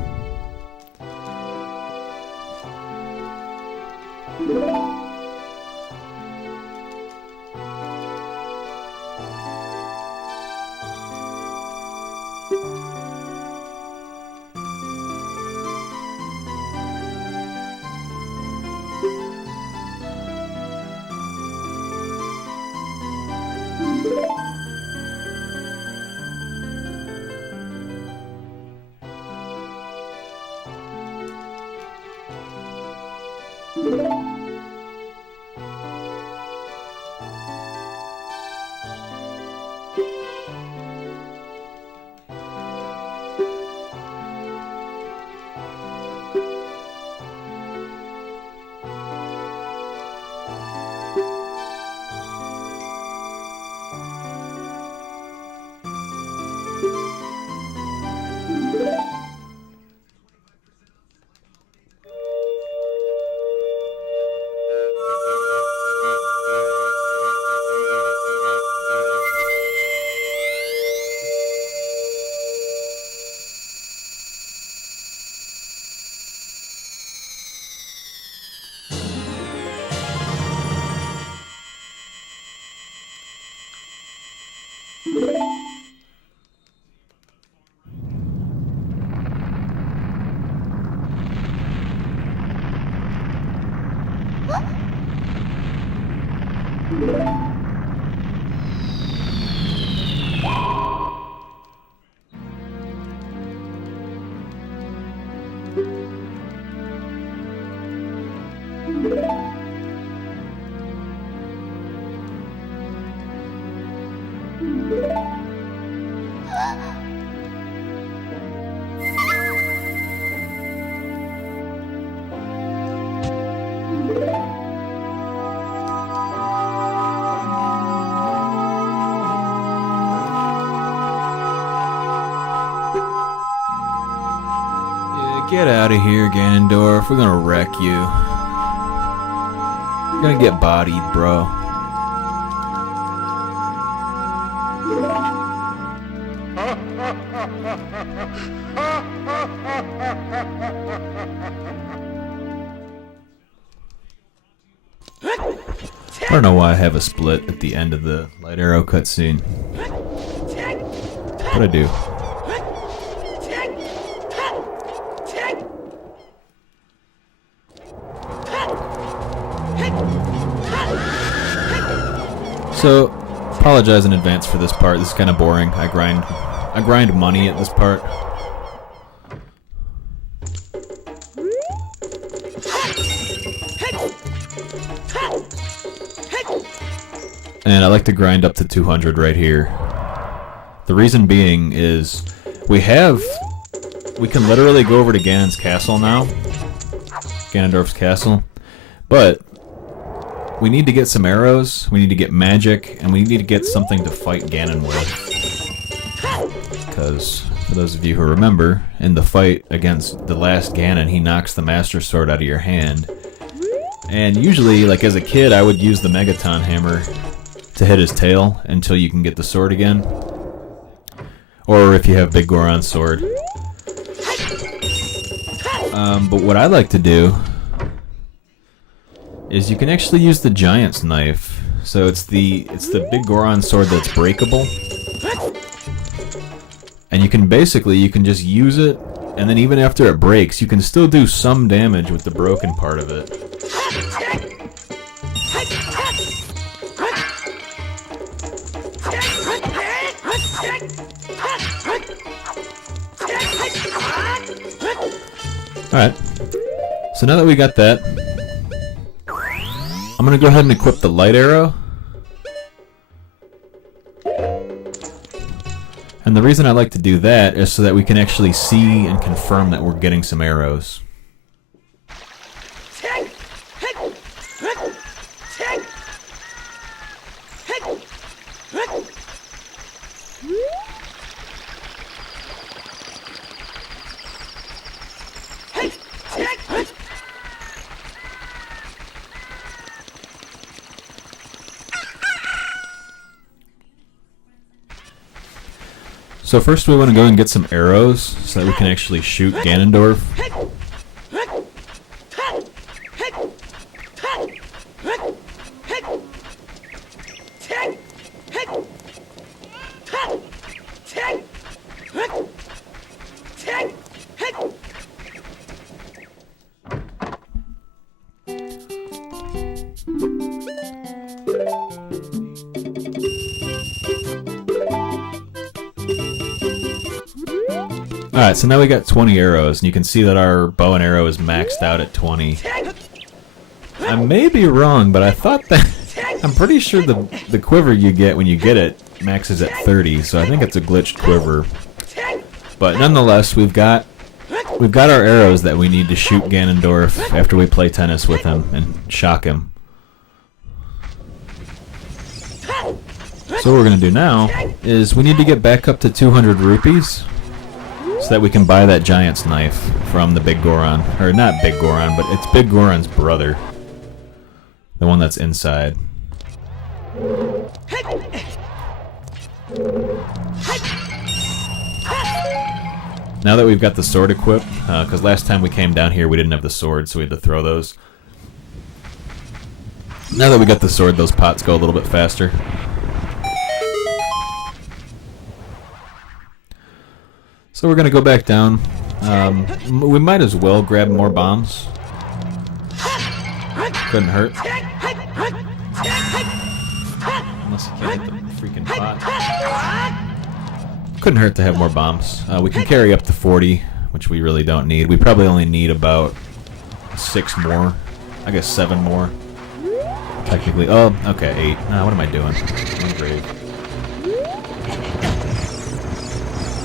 Get out of here, Gannondorf. We're gonna wreck you. You're gonna get bodied, bro. I don't know why I have a split at the end of the light arrow cutscene, but I do. So, apologize in advance for this part. This is kind of boring. I grind money at this part. And I like to grind up to 200 right here. The reason being is we can literally go over to Ganon's castle now. Gannondorf's castle. But we need to get some arrows, we need to get magic, and we need to get something to fight Ganon with. Because, for those of you who remember, in the fight against the last Ganon, he knocks the Master Sword out of your hand. And usually, like as a kid, I would use the Megaton Hammer to hit his tail until you can get the sword again. Or if you have Big Goron's sword. But what I like to do is you can actually use the Giant's Knife. So it's the Big Goron sword that's breakable. And you can just use it, and then even after it breaks, you can still do some damage with the broken part of it. Alright, so now that we got that, I'm going to go ahead and equip the light arrow. And the reason I like to do that is so that we can actually see and confirm that we're getting some arrows. So first we want to go and get some arrows so that we can actually shoot Gannondorf. Alright, so now we got 20 arrows, and you can see that our bow and arrow is maxed out at 20. I may be wrong, but I thought that... I'm pretty sure the quiver you get when you get it maxes at 30, so I think it's a glitched quiver. But nonetheless, we've got our arrows that we need to shoot Gannondorf after we play tennis with him and shock him. So what we're going to do now is we need to get back up to 200 rupees so that we can buy that Giant's Knife from the Big Goron. Or not Big Goron, but it's Big Goron's brother. The one that's inside. Now that we've got the sword equipped, because last time we came down here we didn't have the sword, so we had to throw those. Now that we got the sword, those pots go a little bit faster. So we're going to go back down. We might as well grab more bombs. Couldn't hurt. Unless you can't hit the freaking pot. Couldn't hurt to have more bombs. We can carry up to 40, which we really don't need. We probably only need about 6 more. I guess 7 more. Technically. Oh, okay, 8. What am I doing? I'm great.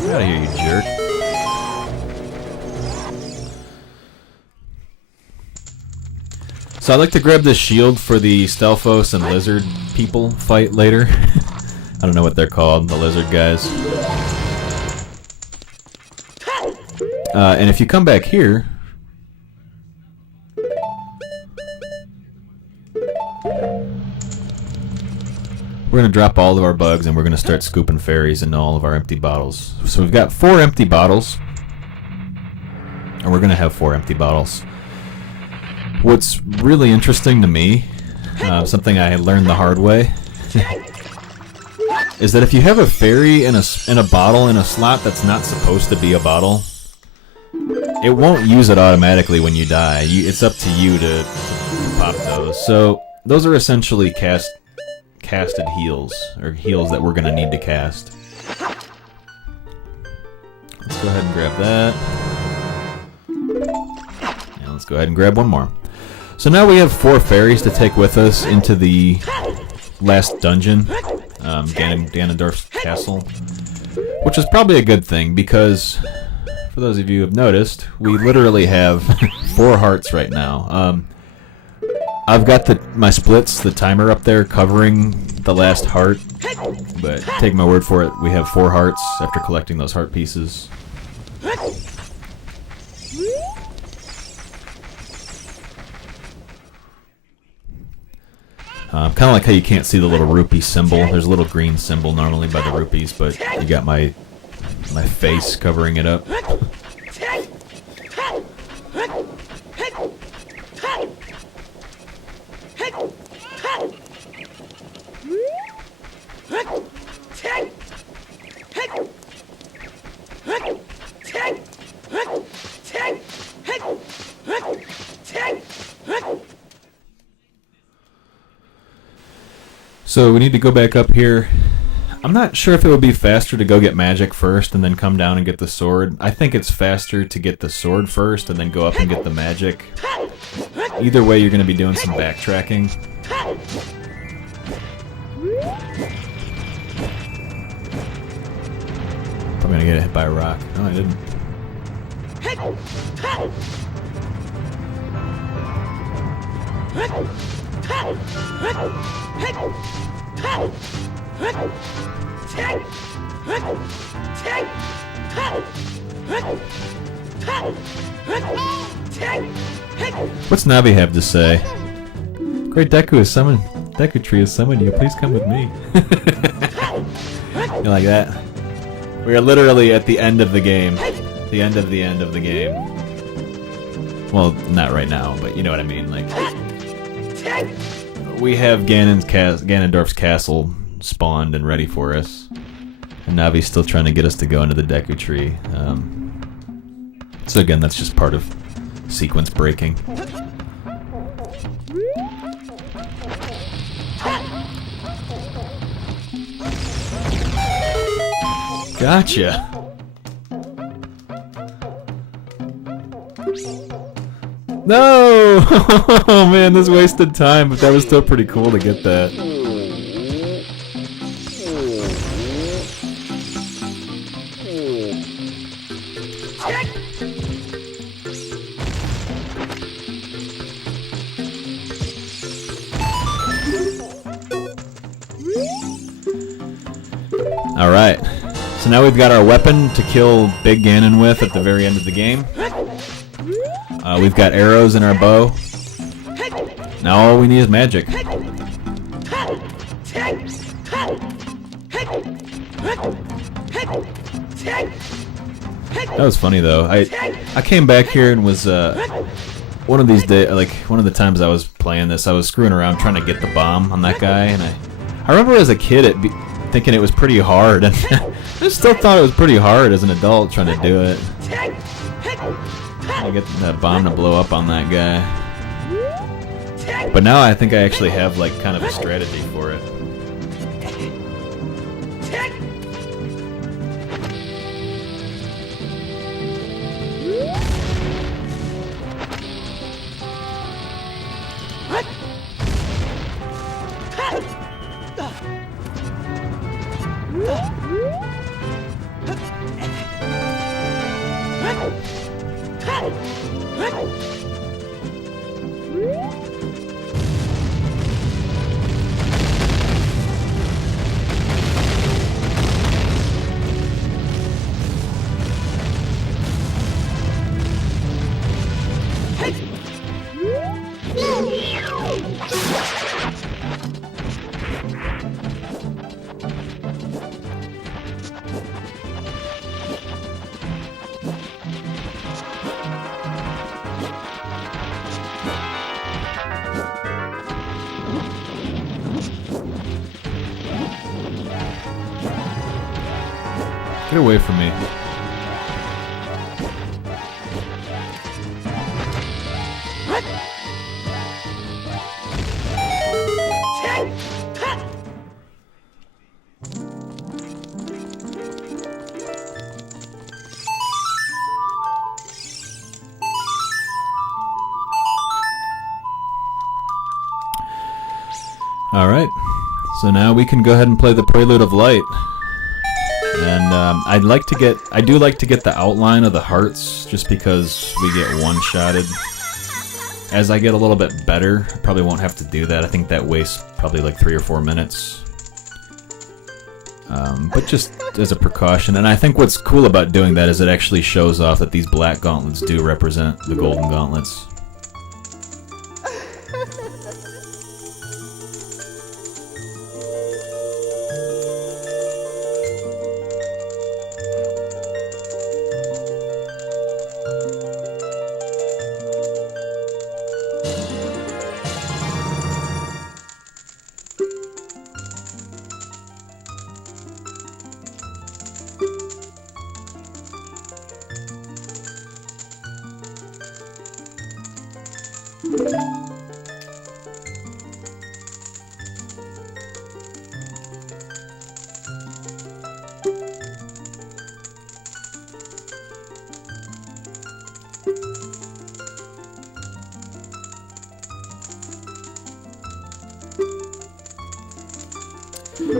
Get out of here, you jerk. So I'd like to grab this shield for the Stelphos and lizard people fight later. I don't know what they're called, the lizard guys. And if you come back here... we're going to drop all of our bugs and we're going to start scooping fairies into all of our empty bottles. So we've got 4 empty bottles. And we're going to have 4 empty bottles. What's really interesting to me, something I learned the hard way, is that if you have a fairy in a bottle in a slot that's not supposed to be a bottle, it won't use it automatically when you die. It's up to you to pop those. So those are essentially casted heals, or heals that we're going to need to cast. Let's go ahead and grab that. And let's go ahead and grab one more. So now we have 4 fairies to take with us into the last dungeon, Gannondorf's castle, which is probably a good thing because, for those of you who have noticed, we literally have 4 hearts right now. I've got my splits, the timer up there, covering the last heart, but take my word for it, we have 4 hearts after collecting those heart pieces. Kind of like how you can't see the little rupee symbol. There's a little green symbol normally by the rupees, but you got my face covering it up. So we need to go back up here. I'm not sure if it would be faster to go get magic first and then come down and get the sword. I think it's faster to get the sword first and then go up and get the magic. Either way, you're going to be doing some backtracking. I'm going to get hit by a rock. No, I didn't. What's Navi have to say? Great Deku is summoned. Deku Tree is summoned you. Please come with me. You like that? We are literally at the end of the game. The end of the end of the game. Well, not right now, but you know what I mean. Like, we have Gannondorf's castle spawned and ready for us, and Navi's still trying to get us to go into the Deku Tree. So again, that's just part of sequence breaking. Gotcha! No! Oh man, this wasted time, but that was still pretty cool to get that. Alright, so now we've got our weapon to kill Big Ganon with at the very end of the game. We've got arrows in our bow. Now all we need is magic. That was funny though. I came back here and was one of these days, like one of the times I was playing this, I was screwing around trying to get the bomb on that guy, and I remember as a kid thinking it was pretty hard, and I still thought it was pretty hard as an adult trying to do it. I get that bomb to blow up on that guy. But now I think I actually have like kind of a strategy for it. Get away from me. Alright, so now we can go ahead and play the Prelude of Light. And I do like to get the outline of the hearts, just because we get one-shotted. As I get a little bit better, I probably won't have to do that. I think that wastes probably like 3 or 4 minutes. But just as a precaution, and I think what's cool about doing that is it actually shows off that these black gauntlets do represent the golden gauntlets.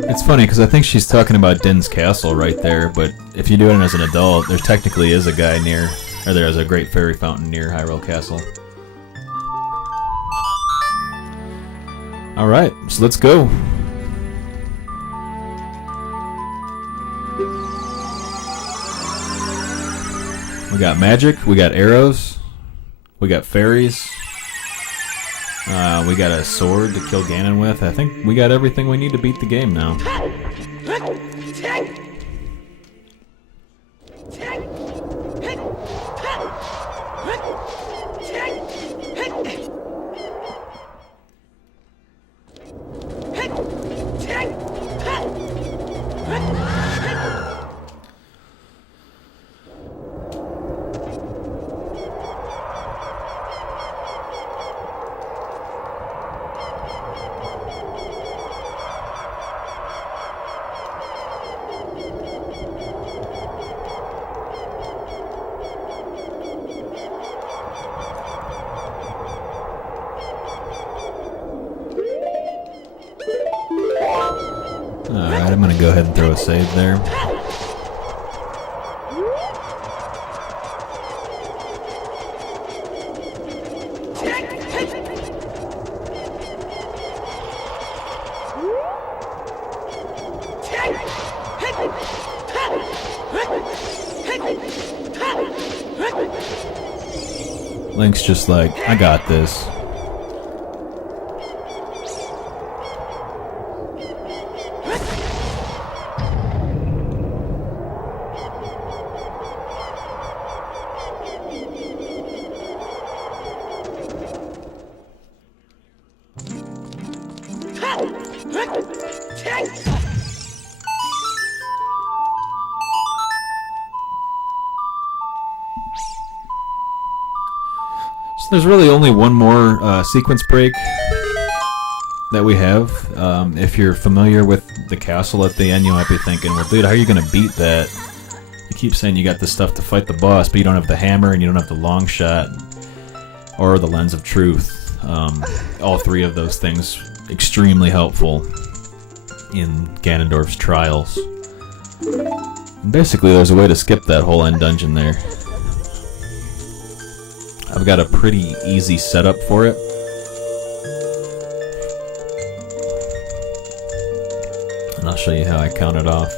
It's funny because I think she's talking about Din's castle right there, but if you do it as an adult, there technically is a guy near, or there is a great fairy fountain near Hyrule Castle. Alright, so let's go. We got magic, we got arrows, we got fairies. We got a sword to kill Ganon with. I think we got everything we need to beat the game now. Alright, I'm gonna go ahead and throw a save there. Link's just like, I got this. So there's really only one more sequence break that we have. If you're familiar with the castle at the end, you might be thinking, well, dude, how are you going to beat that? You keep saying you got the stuff to fight the boss, but you don't have the hammer, and you don't have the long shot, or the lens of truth. All three of those things extremely helpful in Gannondorf's trials. And basically, there's a way to skip that whole end dungeon there. I've got a pretty easy setup for it. And I'll show you how I count it off.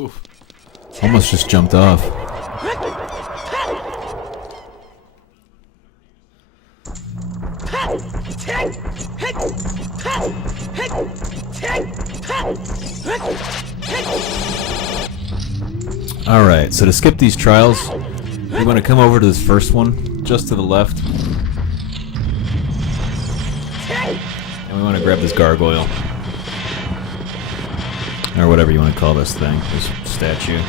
Oof. Almost just jumped off. Alright, so to skip these trials, we want to come over to this first one, just to the left. And we want to grab this gargoyle. Or whatever you want to call this thing, this statue.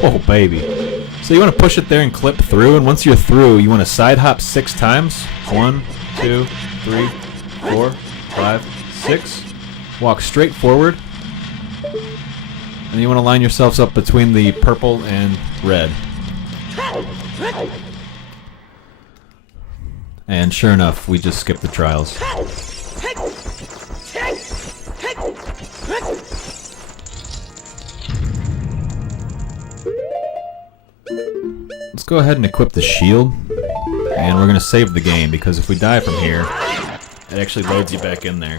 Oh, baby. So you want to push it there and clip through, and once you're through, you want to side hop 6 times. 1, 2, 3, 4, 5, 6. Walk straight forward. And you want to line yourselves up between the purple and red. And sure enough, we just skipped the trials. Let's go ahead and equip the shield. And we're going to save the game, because if we die from here, it actually loads you back in there.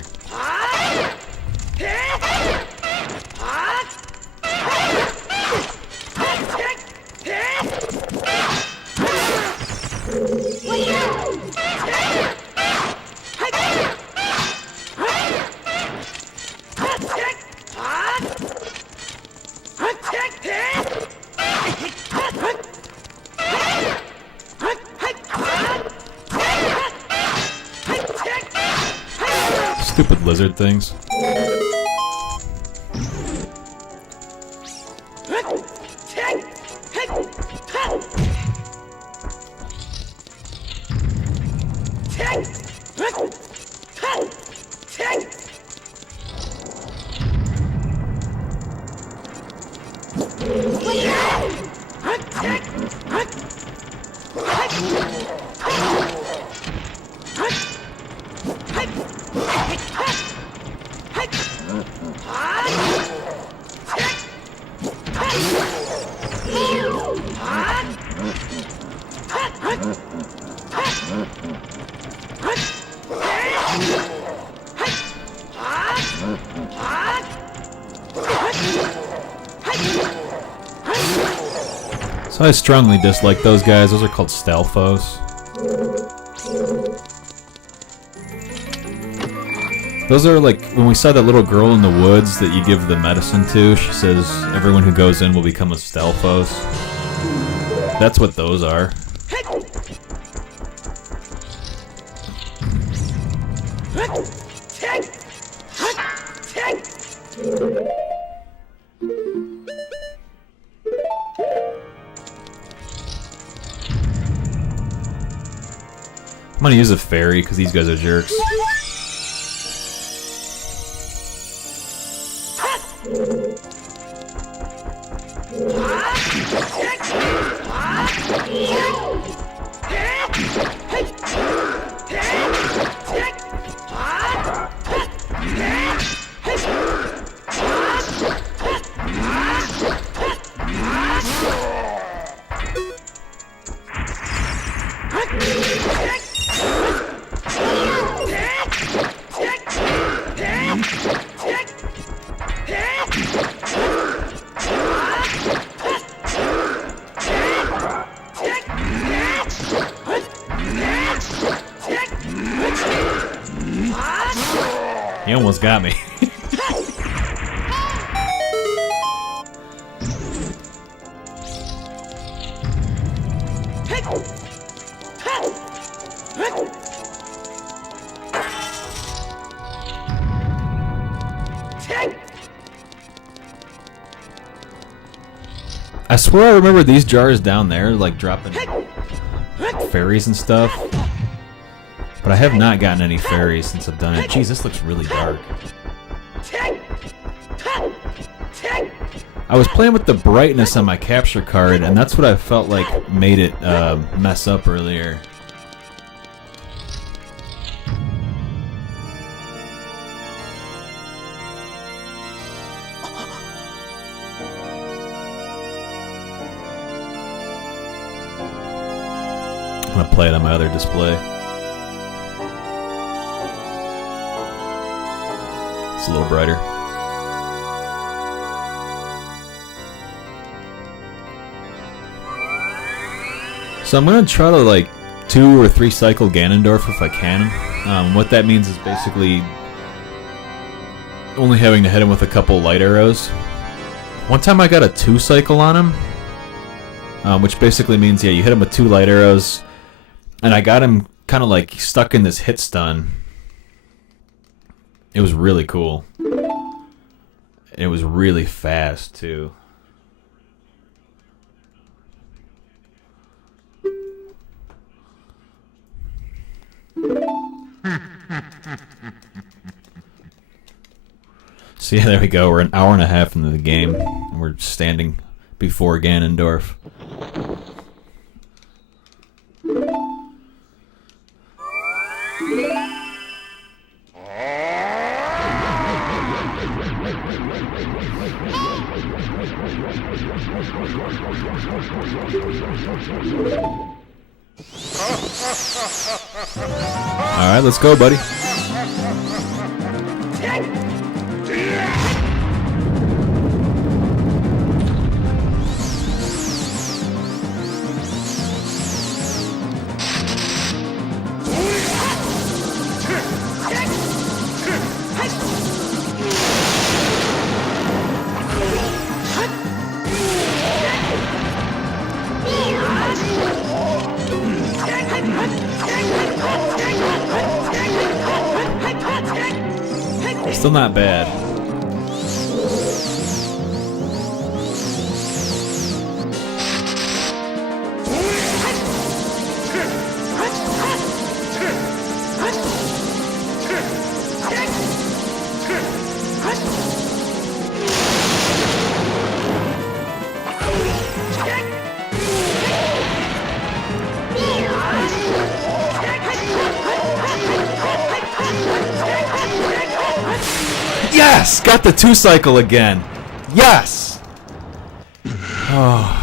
Stupid lizard things. So I strongly dislike those guys. Those are called Stalfos. Those are like, when we saw that little girl in the woods that you give the medicine to, she says everyone who goes in will become a Stalfos. That's what those are. I'm gonna use a fairy because these guys are jerks. He almost got me. I swear I remember these jars down there, like, dropping fairies and stuff. But I have not gotten any fairies since I've done it. Jeez, this looks really dark. I was playing with the brightness on my capture card, and that's what I felt like made it mess up earlier. I'm gonna play it on my other display. It's a little brighter. So I'm gonna try to like 2 or 3 cycle Gannondorf if I can. What that means is basically only having to hit him with a couple light arrows. One time I got a 2 cycle on him, which basically means, yeah, you hit him with 2 light arrows, and I got him kind of like stuck in this hit stun. It was really cool. It was really fast too. So yeah, there we go. We're an hour and a half into the game, and we're standing before Gannondorf. Alright, let's go, buddy. Still not bad. Yes! Got the 2 cycle again. Yes! Oh.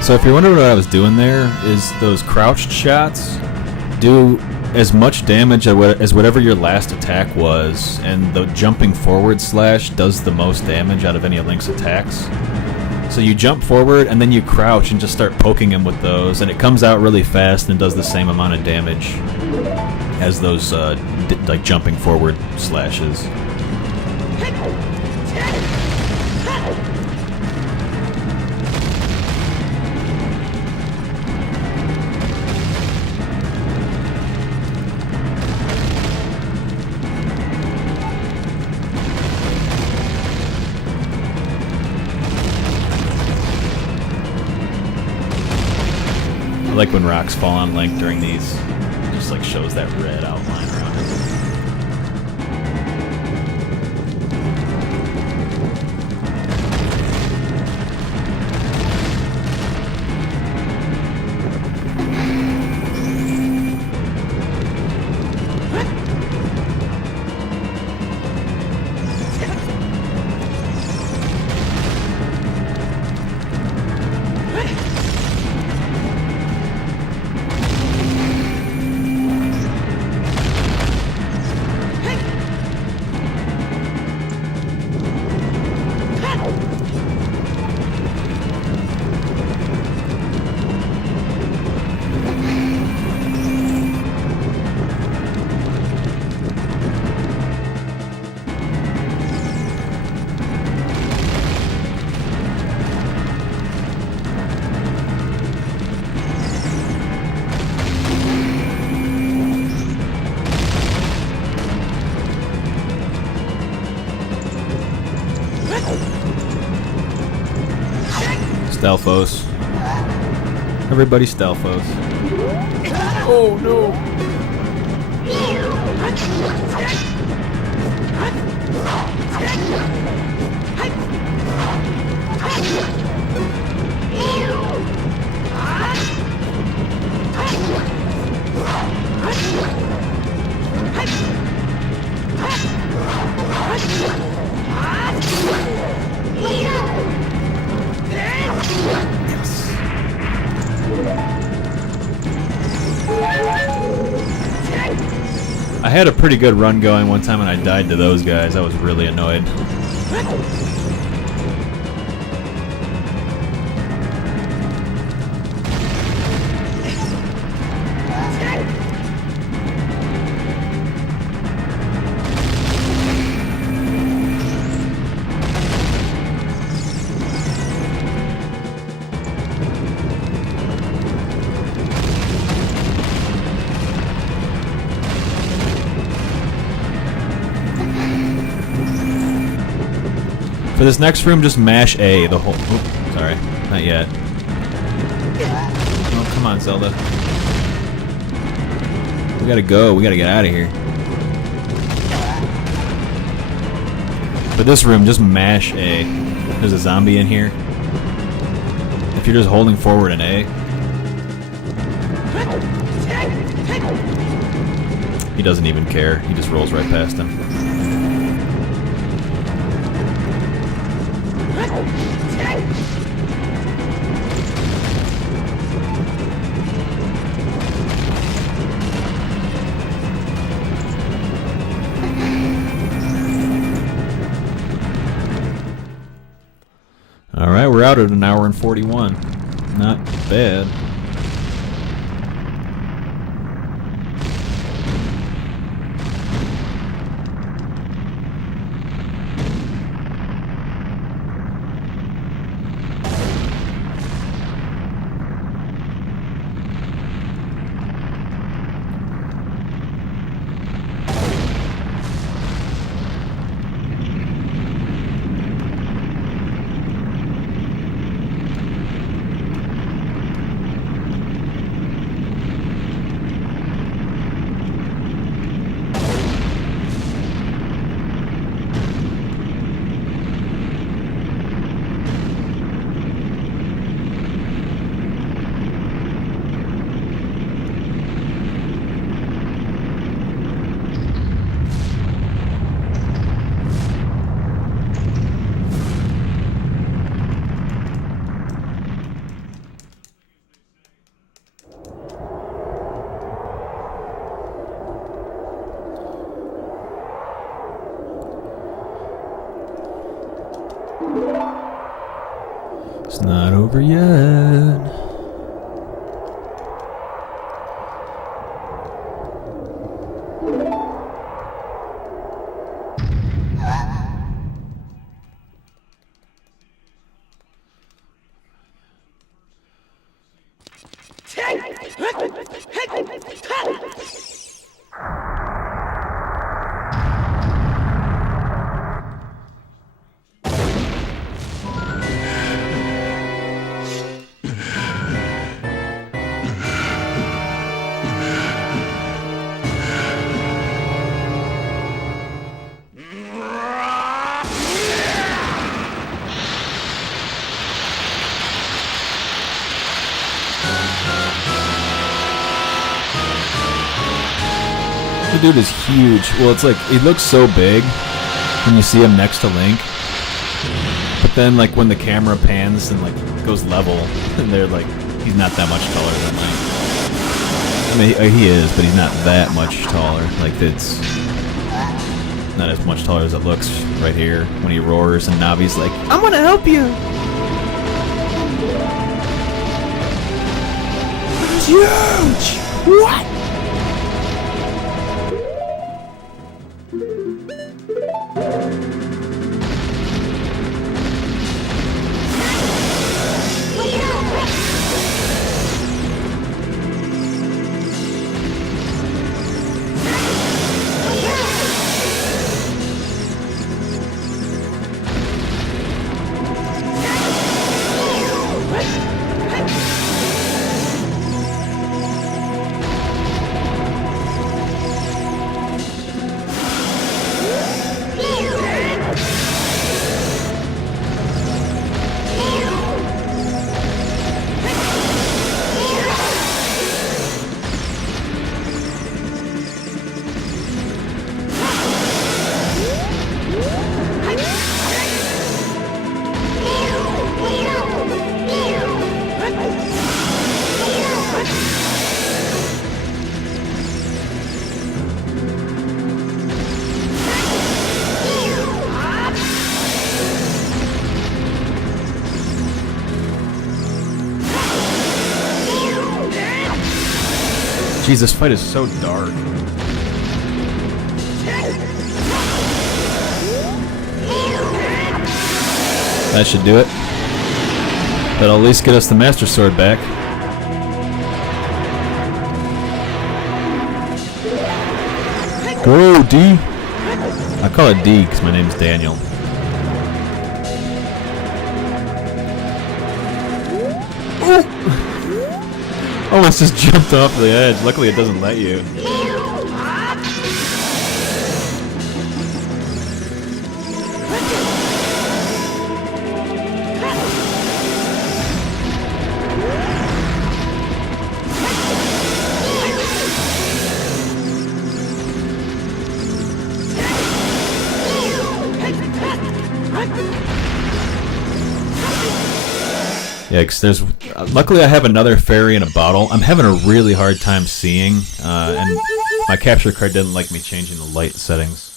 So if you're wondering what I was doing there, is those crouched shots do as much damage as whatever your last attack was, and the jumping forward slash does the most damage out of any of Link's attacks. So you jump forward and then you crouch and just start poking him with those, and it comes out really fast and does the same amount of damage as those like jumping forward slashes. I like when rocks fall on Link during these. It just like shows that red outline around it. Stealthos. Everybody stealthos. Oh no! I had a pretty good run going one time and I died to those guys. I was really annoyed. For this next room, just mash A the whole... Oops, sorry, not yet. Oh, come on, Zelda. We gotta go, we gotta get out of here. For this room, just mash A. There's a zombie in here. If you're just holding forward an A... He doesn't even care, he just rolls right past him. Alright, we're out at an hour and 41. Not bad. It's not over yet. The dude is huge. Well, it's like, he looks so big when you see him next to Link. But then, like, when the camera pans and, like, goes level, and they're like, he's not that much taller than Link. I mean, he is, but he's not that much taller. Like, it's not as much taller as it looks right here when he roars, and Navi's like, I'm gonna help you! It's huge! What? Jeez, this fight is so dark. That should do it. That'll at least get us the Master Sword back. Go, D! I call it D because my name's Daniel. Almost just jumped off the edge. Luckily it doesn't let you. Yeah, 'cause there's... luckily I have another fairy in a bottle. I'm having a really hard time seeing, and my capture card didn't like me changing the light settings.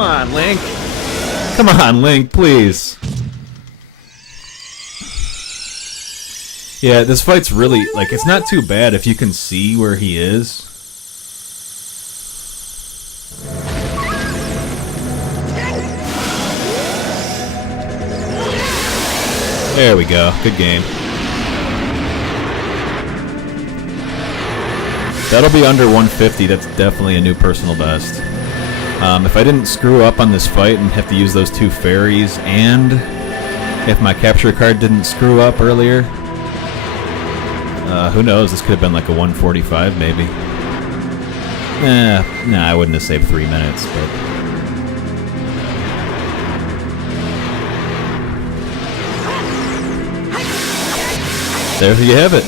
Come on, Link. Come on, Link, please. Yeah, this fight's really, like, it's not too bad if you can see where he is. There we go. Good game. That'll be under 150. That's definitely a new personal best. If I didn't screw up on this fight and have to use those two fairies, and if my capture card didn't screw up earlier, who knows? This could have been like a 145 maybe. Nah, I wouldn't have saved 3 minutes, but... there you have it.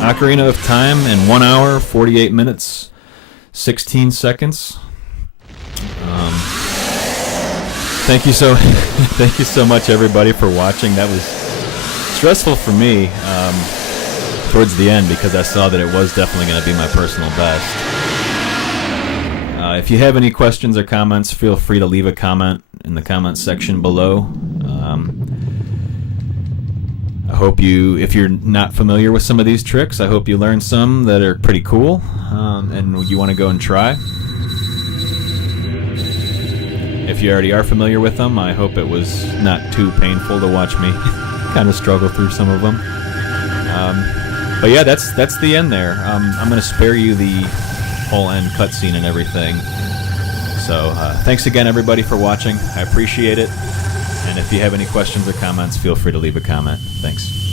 Ocarina of Time in 1 hour, 48 minutes, 16 seconds. Thank you so much, everybody, for watching. That was stressful for me towards the end because I saw that it was definitely going to be my personal best. If you have any questions or comments, feel free to leave a comment in the comments section below. I hope if you're not familiar with some of these tricks, I hope you learned some that are pretty cool, and you want to go and try. If you already are familiar with them, I hope it was not too painful to watch me kind of struggle through some of them. But yeah, that's the end there. I'm going to spare you the whole end cutscene and everything. So thanks again, everybody, for watching. I appreciate it. And if you have any questions or comments, feel free to leave a comment. Thanks.